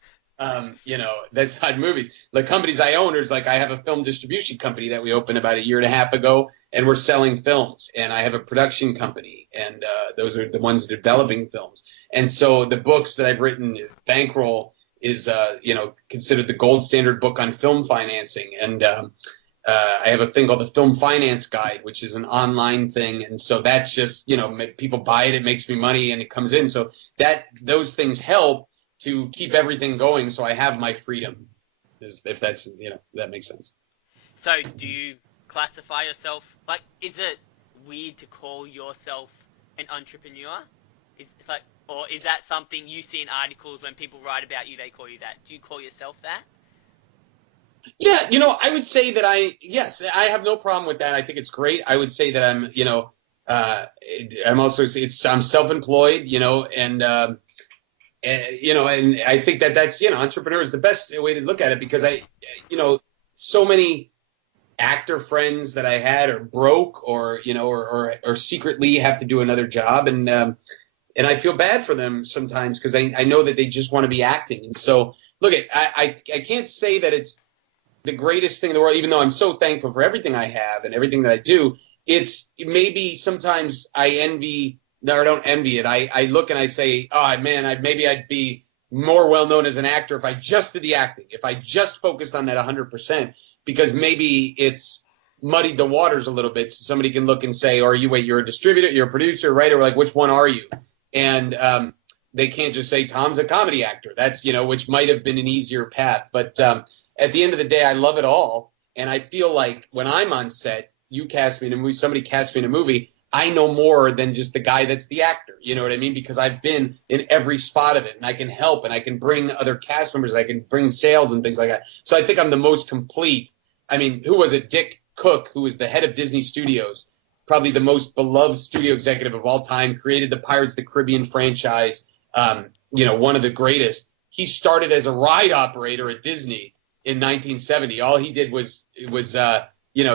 you know, that's not movies. Like companies I own is like I have a film distribution company that we opened about 1.5 years ago, and we're selling films. And I have a production company, and those are the ones that are developing films. And so the books that I've written, Bankroll is, you know, considered the gold standard book on film financing. And I have a thing called the Film Finance Guide, which is an online thing. And so that's just, you know, people buy it, it makes me money, and it comes in. So those things help to keep everything going. So I have my freedom, if that's, you know, that makes sense. So do you classify yourself, like, is it weird to call yourself an entrepreneur? Or is that something you see in articles when people write about you, they call you that? Do you call yourself that? Yeah, you know, I would say that yes, I have no problem with that. I think it's great. I would say that I'm, you know, I'm self-employed, you know, and you know, and I think that that's, you know, entrepreneur is the best way to look at it, because you know, so many actor friends that I had are broke or, or secretly have to do another job. And I feel bad for them sometimes because I know that they just want to be acting. And so, look, I can't say that it's the greatest thing in the world, even though I'm so thankful for everything I have and everything that I do. It's maybe sometimes I envy, or don't envy it. I look and I say, oh, man, maybe I'd be more well known as an actor if I just did the acting, if I just focused on that 100%, because maybe it's muddied the waters a little bit. So somebody can look and say, you're a distributor, you're a producer, writer, like, which one are you? And they can't just say Tom's a comedy actor. That's, which might have been an easier path. But at the end of the day, I love it all. And I feel like when I'm on set, you cast me in a movie, somebody casts me in a movie, I know more than just the guy that's the actor. You know what I mean? Because I've been in every spot of it, and I can help, and I can bring other cast members, I can bring sales and things like that. So I think I'm the most complete. I mean, who was it? Dick Cook, who was the head of Disney Studios, probably the most beloved studio executive of all time, created the Pirates of the Caribbean franchise, one of the greatest. He started as a ride operator at Disney in 1970. All he did was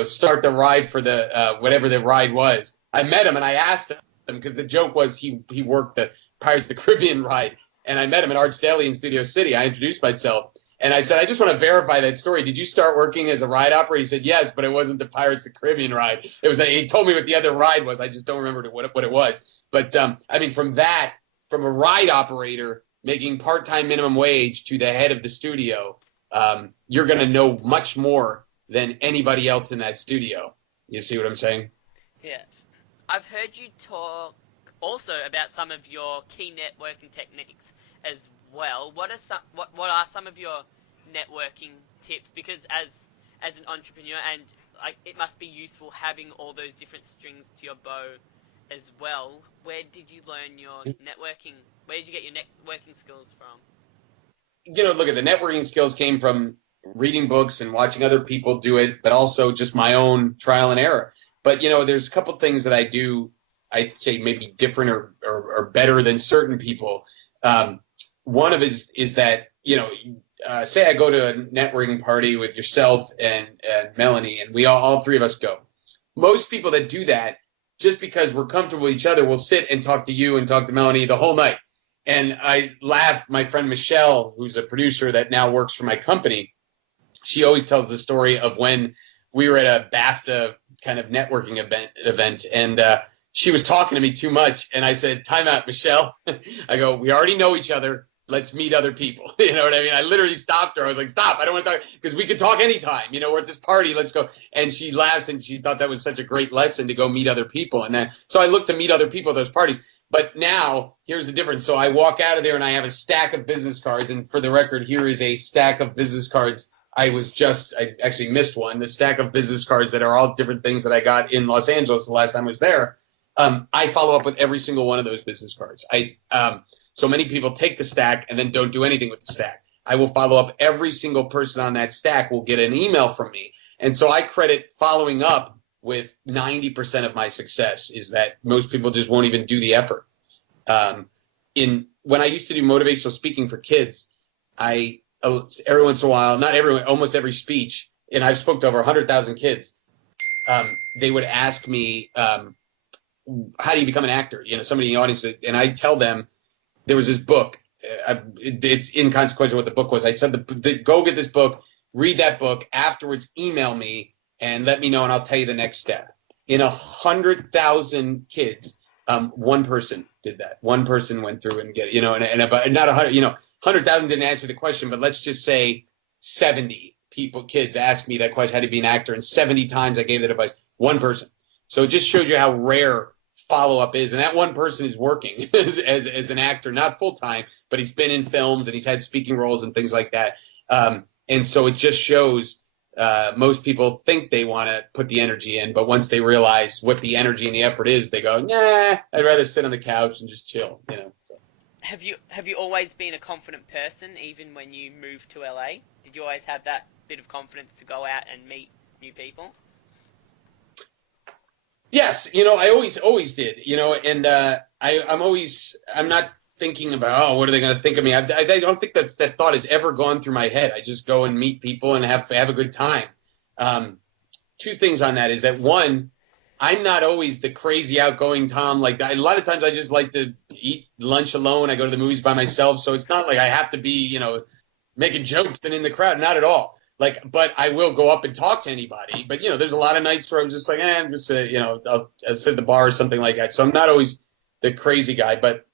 start the ride for the whatever the ride was. I met him and I asked him, because the joke was he worked the Pirates of the Caribbean ride, and I met him at Arts Deli in Studio City. I introduced myself. And I said, I just want to verify that story. Did you start working as a ride operator? He said, yes, but it wasn't the Pirates of the Caribbean ride. He told me what the other ride was. I just don't remember what it was. But, from a ride operator making part-time minimum wage to the head of the studio, you're going to know much more than anybody else in that studio. You see what I'm saying? Yes. I've heard you talk also about some of your key networking techniques as well. What are some of your networking tips? Because as an entrepreneur, and it must be useful having all those different strings to your bow as well. Where did you learn your networking? Where did you get your networking skills from? Look, at the networking skills came from reading books and watching other people do it, but also just my own trial and error. But, there's a couple things that I do, I'd say maybe different or better than certain people. One of it is that, say I go to a networking party with yourself and Melanie, and we all three of us go. Most people that do that, just because we're comfortable with each other, will sit and talk to you and talk to Melanie the whole night. And I laugh. My friend Michelle, who's a producer that now works for my company, she always tells the story of when we were at a BAFTA kind of networking event, and she was talking to me too much. And I said, time out, Michelle. I go, we already know each other. Let's meet other people. You know what I mean? I literally stopped her. I was like, stop. I don't want to talk, because we could talk anytime. We're at this party. Let's go. And she laughs, and she thought that was such a great lesson to go meet other people. And then, so I look to meet other people at those parties. But now, here's the difference. So I walk out of there, and I have a stack of business cards. And for the record, here is a stack of business cards. I actually missed one, the stack of business cards that are all different things that I got in Los Angeles the last time I was there. I follow up with every single one of those business cards. So many people take the stack and then don't do anything with the stack. I will follow up. Every single person on that stack will get an email from me. And so I credit following up with 90% of my success, is that most people just won't even do the effort. When I used to do motivational speaking for kids, every once in a while, not everyone, almost every speech, and I've spoke to over 100,000 kids, they would ask me, how do you become an actor? Somebody in the audience, and I tell them, there was this book. It's inconsequential what the book was. I said, go get this book, read that book, afterwards email me and let me know, and I'll tell you the next step. In 100,000 kids, one person did that. One person went through and get, and about not 100, 100,000 didn't answer the question, but let's just say 70 kids asked me that question, how to be an actor, and 70 times I gave that advice. One person. So it just shows you how rare follow-up is, and that one person is working as an actor, not full-time, but he's been in films and he's had speaking roles and things like that. And so it just shows most people think they want to put the energy in, but once they realize what the energy and the effort is, they go, nah, I'd rather sit on the couch and just chill. Have you always been a confident person, even when you moved to LA? Did you always have that bit of confidence to go out and meet new people? Yes, I always did, and I'm not thinking about, what are they going to think of me? I don't think that thought has ever gone through my head. I just go and meet people and have a good time. two things on that is that, one, I'm not always the crazy outgoing Tom. Like, a lot of times I just like to eat lunch alone. I go to the movies by myself. So it's not like I have to be, making jokes and in the crowd. Not at all. Like, but I will go up and talk to anybody. But, there's a lot of nights where I'm just like, I'm just, I'll sit at the bar or something like that. So I'm not always the crazy guy. But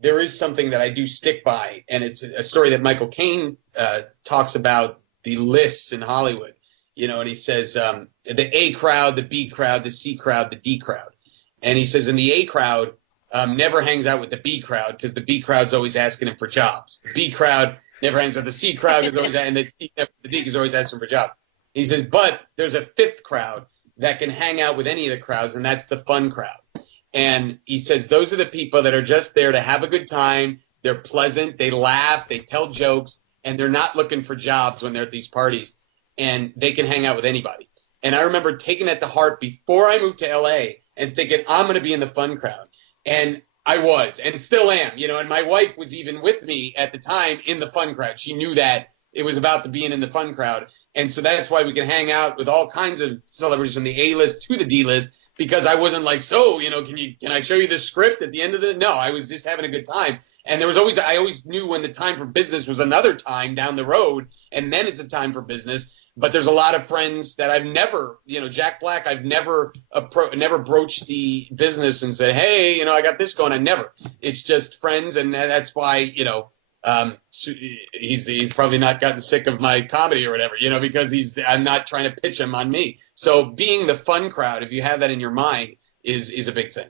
there is something that I do stick by. And it's a story that Michael Caine talks about, the lists in Hollywood. And he says the A crowd, the B crowd, the C crowd, the D crowd. And he says in the A crowd never hangs out with the B crowd because the B crowd's always asking him for jobs. The B crowd never hangs out with the C crowd and the D is always asking for jobs. He says, but there's a fifth crowd that can hang out with any of the crowds, and that's the fun crowd. And he says those are the people that are just there to have a good time. They're pleasant. They laugh. They tell jokes. And they're not looking for jobs when they're at these parties. And they can hang out with anybody. And I remember taking that to heart before I moved to L.A. and thinking, I'm going to be in the fun crowd. And I was, and still am, and my wife was even with me at the time in the fun crowd. She knew that it was about the being in the fun crowd. And so that's why we can hang out with all kinds of celebrities from the A-list to the D-list, because I wasn't like, can I show you the script at the end of the, no, I was just having a good time. And I always knew when the time for business was another time down the road, and then it's a time for business. But there's a lot of friends that I've never, Jack Black, I've never broached the business and said, hey, I got this going. I never. It's just friends, and that's why, he's probably not gotten sick of my comedy or whatever, because I'm not trying to pitch him on me. So being the fun crowd, if you have that in your mind, is a big thing.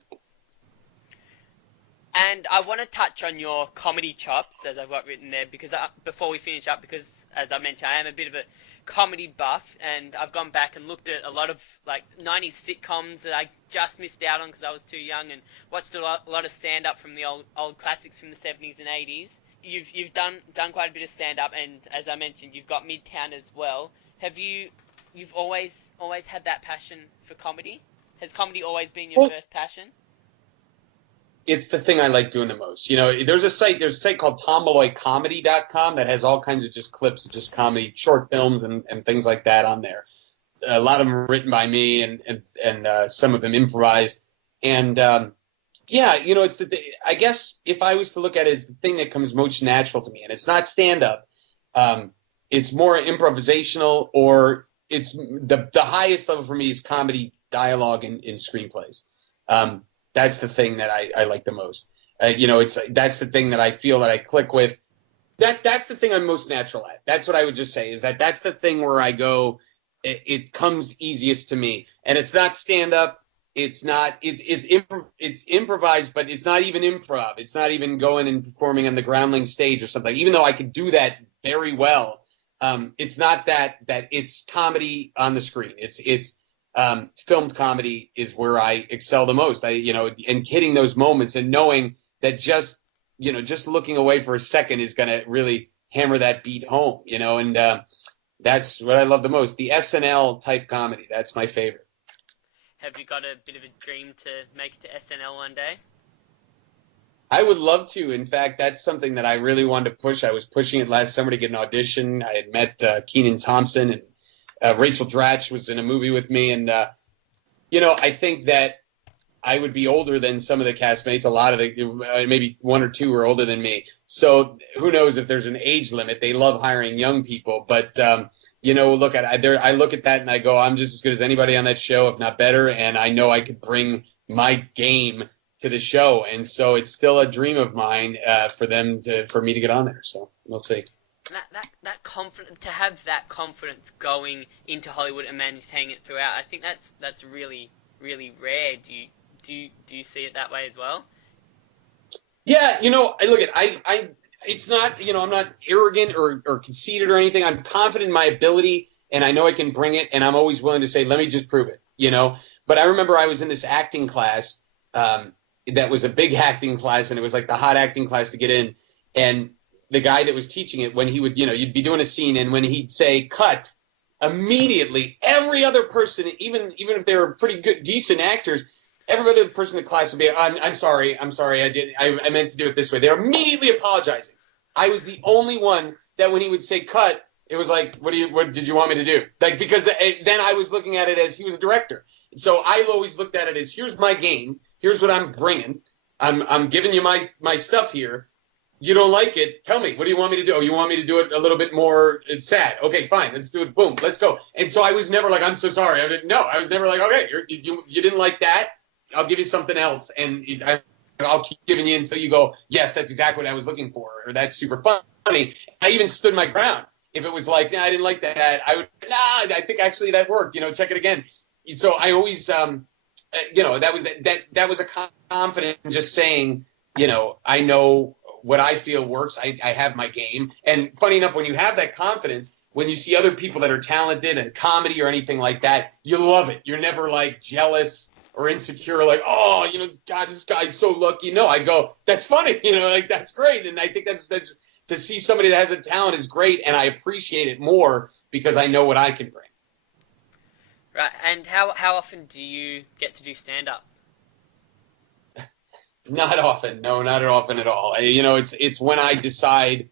And I want to touch on your comedy chops, as I've got written there, because before we finish up, because as I mentioned, I am a bit of a comedy buff, and I've gone back and looked at a lot of 90s sitcoms that I just missed out on because I was too young, and watched a lot of stand-up from the old classics from the 70s and 80s. You've done quite a bit of stand-up, and as I mentioned, you've got Midtown as well. You've always had that passion for comedy? Has comedy always been your first passion? It's the thing I like doing the most. There's a site called TomMalloyComedy.com that has all kinds of just clips of just comedy, short films and things like that on there. A lot of them are written by me and some of them improvised. And it's I guess if I was to look at it, it's the thing that comes most natural to me. And it's not stand-up. It's more improvisational, or it's the highest level for me is comedy dialogue in screenplays. That's the thing that I like the most. That's the thing that I feel that I click with. That's the thing I'm most natural at. That's what I would just say, is that's the thing where I go, it comes easiest to me. And it's not stand up. It's not, it's improvised, but it's not even improv. It's not even going and performing on the Groundling stage or something. Even though I could do that very well, it's not that it's comedy on the screen. It's filmed comedy is where I excel the most. And hitting those moments and knowing that just looking away for a second is going to really hammer that beat home, and that's what I love the most. The SNL type comedy, that's my favorite. Have you got a bit of a dream to make it to SNL one day? I would love to. In fact, that's something that I really wanted to push. I was pushing it last summer to get an audition. I had met Kenan Thompson, and Rachel Dratch was in a movie with me. And, I think that I would be older than some of the castmates. A lot of maybe one or two were older than me. So who knows if there's an age limit. They love hiring young people. But, I look at that and I go, I'm just as good as anybody on that show, if not better. And I know I could bring my game to the show. And so it's still a dream of mine for me to get on there. So we'll see. That confidence, to have that confidence going into Hollywood and maintaining it throughout, I think that's really, really rare. Do you see it that way as well? Yeah, I look at it's not, I'm not arrogant or conceited or anything. I'm confident in my ability, and I know I can bring it, and I'm always willing to say, let me just prove it, But I remember I was in this acting class that was a big acting class, and it was like the hot acting class to get in, and the guy that was teaching it, when he would, you'd be doing a scene, and when he'd say cut, immediately every other person, even if they were pretty good, decent actors, every other person in the class would be, I'm sorry, I meant to do it this way. They're immediately apologizing. I was the only one that when he would say cut, It was like, what did you want me to do? Like, because then I was looking at it as he was a director. So I always looked at it as, here's my game. Here's what I'm bringing. I'm giving you my stuff here. You don't like it, tell me. What do you want me to do? Oh, you want me to do it a little bit more sad? Okay, fine. Let's do it. Boom. Let's go. And so I was never like, I'm so sorry. I was never like, okay, you didn't like that. I'll give you something else. And I'll keep giving you until you go, yes, that's exactly what I was looking for. Or that's super funny. I even stood my ground. If it was like, nah, I didn't like that, I would, I think actually that worked. Check it again. So I always, that was a confidence just saying, I know what I feel works. I have my game. And funny enough, when you have that confidence, when you see other people that are talented in comedy or anything like that, you love it. You're never like jealous or insecure, like, oh, God, this guy's so lucky. No, I go, that's funny. Like, that's great. And I think that's to see somebody that has a talent is great. And I appreciate it more because I know what I can bring. Right. And how often do you get to do stand-up? Not often. No, not often at all. It's when I decide,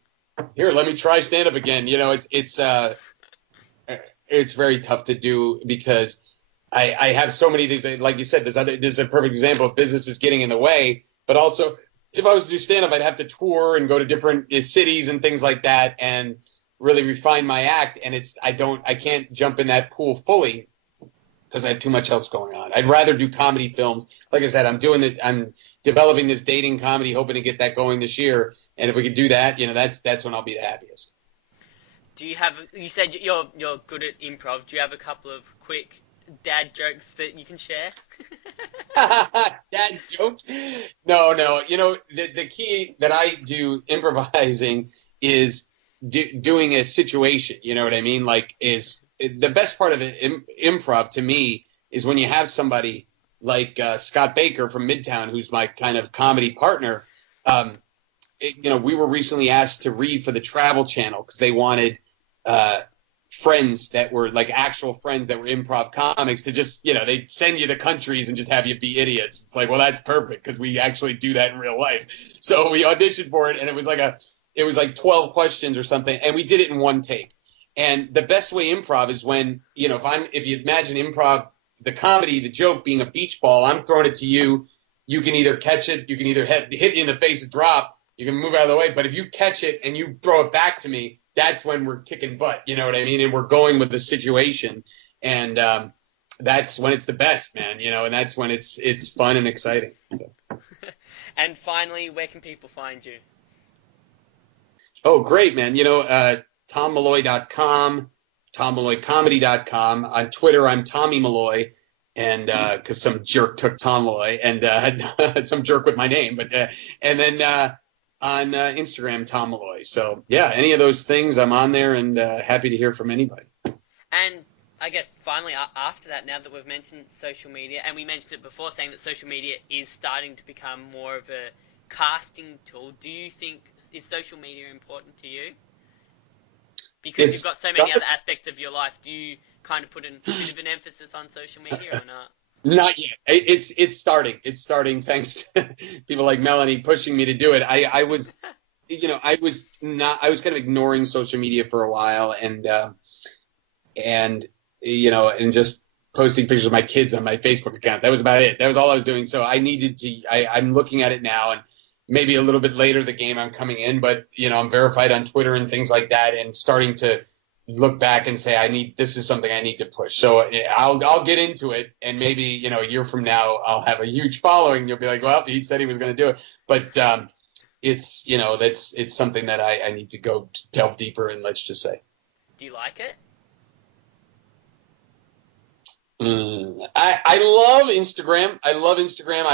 here, let me try stand up again. It's very tough to do because I have so many things. Like you said, this is a perfect example of business is getting in the way. But also, if I was to do stand up, I'd have to tour and go to different cities and things like that and really refine my act. And I can't jump in that pool fully because I have too much else going on. I'd rather do comedy films. Like I said, I'm developing this dating comedy, hoping to get that going this year. And if we could do that, that's when I'll be the happiest. You said you're good at improv. Do you have a couple of quick dad jokes that you can share? Dad jokes? No. The key that I do improvising is doing a situation. You know what I mean? Like, is the best part of it, improv to me, is when you have somebody like Scott Baker from Midtown, who's my kind of comedy partner. We were recently asked to read for the Travel Channel because they wanted friends that were like actual friends that were improv comics to just, they'd send you to countries and just have you be idiots. It's like, well, that's perfect because we actually do that in real life. So we auditioned for it, and it was like 12 questions or something, and we did it in one take. And the best way improv is when, if you imagine improv, the comedy, the joke being a beach ball, I'm throwing it to you. You can either catch it, you can either hit you in the face and drop, you can move out of the way. But if you catch it and you throw it back to me, that's when we're kicking butt. You know what I mean? And we're going with the situation. And that's when it's the best, man. And that's when it's fun and exciting. So. And finally, where can people find you? Oh, great, man. TomMalloy.com. TomMalloyComedy.com. On Twitter, I'm Tommy Malloy, and because some jerk took Tom Malloy, and some jerk with my name, but and then on Instagram, Tom Malloy. So yeah, any of those things, I'm on there, and happy to hear from anybody. And I guess finally, after that, now that we've mentioned social media, and we mentioned it before, saying that social media is starting to become more of a casting tool, do you think is social media important to you? Because you've got so many other aspects of your life, do you kind of put a bit of an emphasis on social media or not? Not yet. It's starting. It's starting thanks to people like Melanie pushing me to do it. I was kind of ignoring social media for a while and just posting pictures of my kids on my Facebook account. That was about it. That was all I was doing. So I'm looking at it now, and maybe a little bit later the game I'm coming in, but I'm verified on Twitter and things like that, and starting to look back and say this is something I need to push. So I'll get into it, and maybe a year from now I'll have a huge following. You'll be like, well, he said he was going to do it, but it's something that I need to go delve deeper in. Let's just say. Do you like it? I love Instagram. I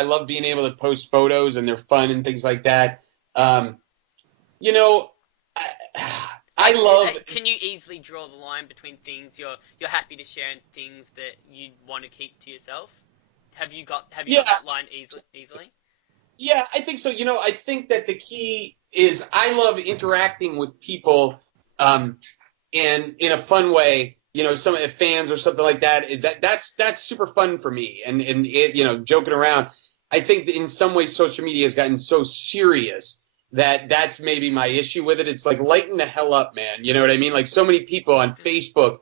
love being able to post photos, and they're fun and things like that. I love. Can you easily draw the line between things you're happy to share and things that you want to keep to yourself? Have you got that line easily? Yeah, I think so. I think that the key is I love interacting with people, and in a fun way. Some fans or something like that. That's super fun for me. And it, joking around. I think that in some ways social media has gotten so serious that's maybe my issue with it. It's like, lighten the hell up, man. You know what I mean? Like, so many people on Facebook,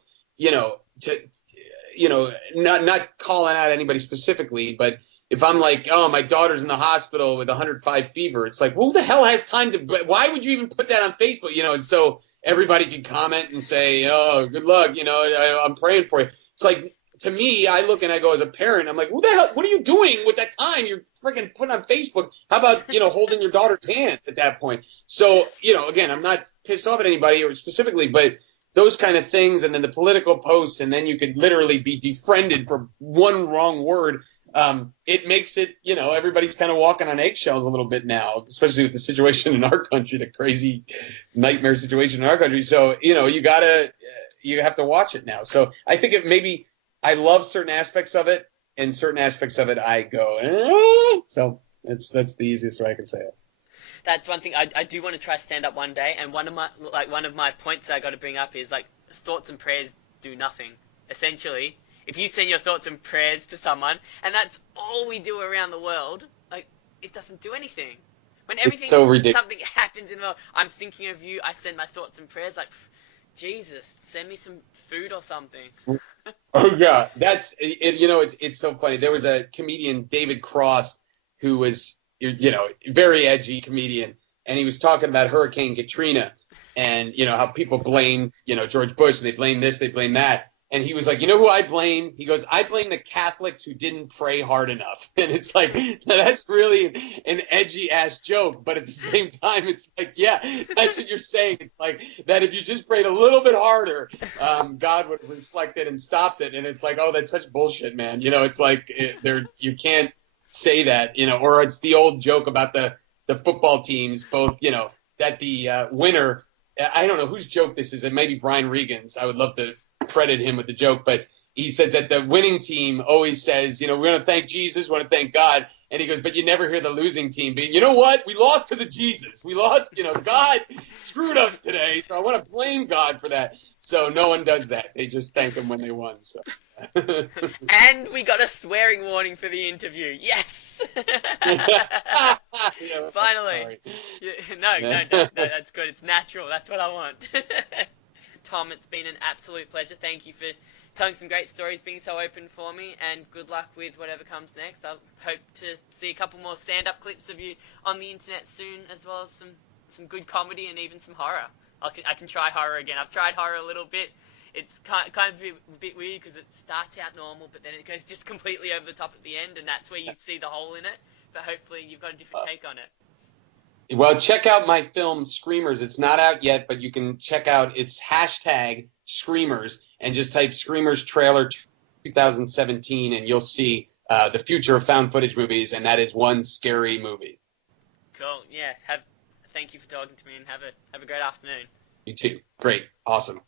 not calling out anybody specifically, but if I'm like, oh, my daughter's in the hospital with 105 fever, it's like, who the hell has time why would you even put that on Facebook? And so everybody can comment and say, oh, good luck, I'm praying for you. It's like, to me, I look and I go, as a parent, I'm like, who the hell, what are you doing with that time you're freaking putting on Facebook? How about, holding your daughter's hand at that point? So, again, I'm not pissed off at anybody or specifically, but those kind of things, and then the political posts, and then you could literally be defriended for one wrong word. It makes it, everybody's kind of walking on eggshells a little bit now, especially with the situation in our country, the crazy nightmare situation in our country. So, you have to watch it now. So I think I love certain aspects of it, and certain aspects of it I go, eh. So that's the easiest way I can say it. That's one thing I do want to try stand up one day, and one of my points I got to bring up is like thoughts and prayers do nothing. Essentially, if you send your thoughts and prayers to someone, and that's all we do around the world, like, it doesn't do anything. When everything, so ridiculous. Something happens in the world, I'm thinking of you, I send my thoughts and prayers, like, Jesus, send me some food or something. Oh God, that's it. It's so funny. There was a comedian, David Cross, who was very edgy comedian, and he was talking about Hurricane Katrina, and how people blame George Bush, and they blame this, they blame that. And he was like, you know who I blame? He goes, I blame the Catholics who didn't pray hard enough. And it's like, that's really an edgy ass joke. But at the same time, it's like, yeah, that's what you're saying. It's like that if you just prayed a little bit harder, God would have reflected and stopped it. And it's like, oh, that's such bullshit, man. It's like you can't say that, or it's the old joke about the football teams, both, that the winner, I don't know whose joke this is. It may be Brian Regan's. I would love to credit him with the joke, but he said that the winning team always says, we're going to thank Jesus, we want to thank God. And he goes, but you never hear the losing team being, you know what? We lost because of Jesus. We lost, God screwed us today. So I want to blame God for that. So no one does that. They just thank him when they won. So. And we got a swearing warning for the interview. Yes. Yeah, finally. No, that's good. It's natural. That's what I want. Tom, it's been an absolute pleasure. Thank you for telling some great stories, being so open for me, and good luck with whatever comes next. I hope to see a couple more stand-up clips of you on the internet soon, as well as some good comedy and even some horror. I can try horror again. I've tried horror a little bit. It's kind of a bit weird because it starts out normal, but then it goes just completely over the top at the end, and that's where you see the hole in it. But hopefully you've got a different take on it. Well, check out my film Screamers. It's not out yet, but you can check out its #Screamers and just type Screamers trailer 2017, and you'll see the future of found footage movies, and that is one scary movie. Cool. Yeah. Thank you for talking to me, and have a great afternoon. You too. Great. Awesome.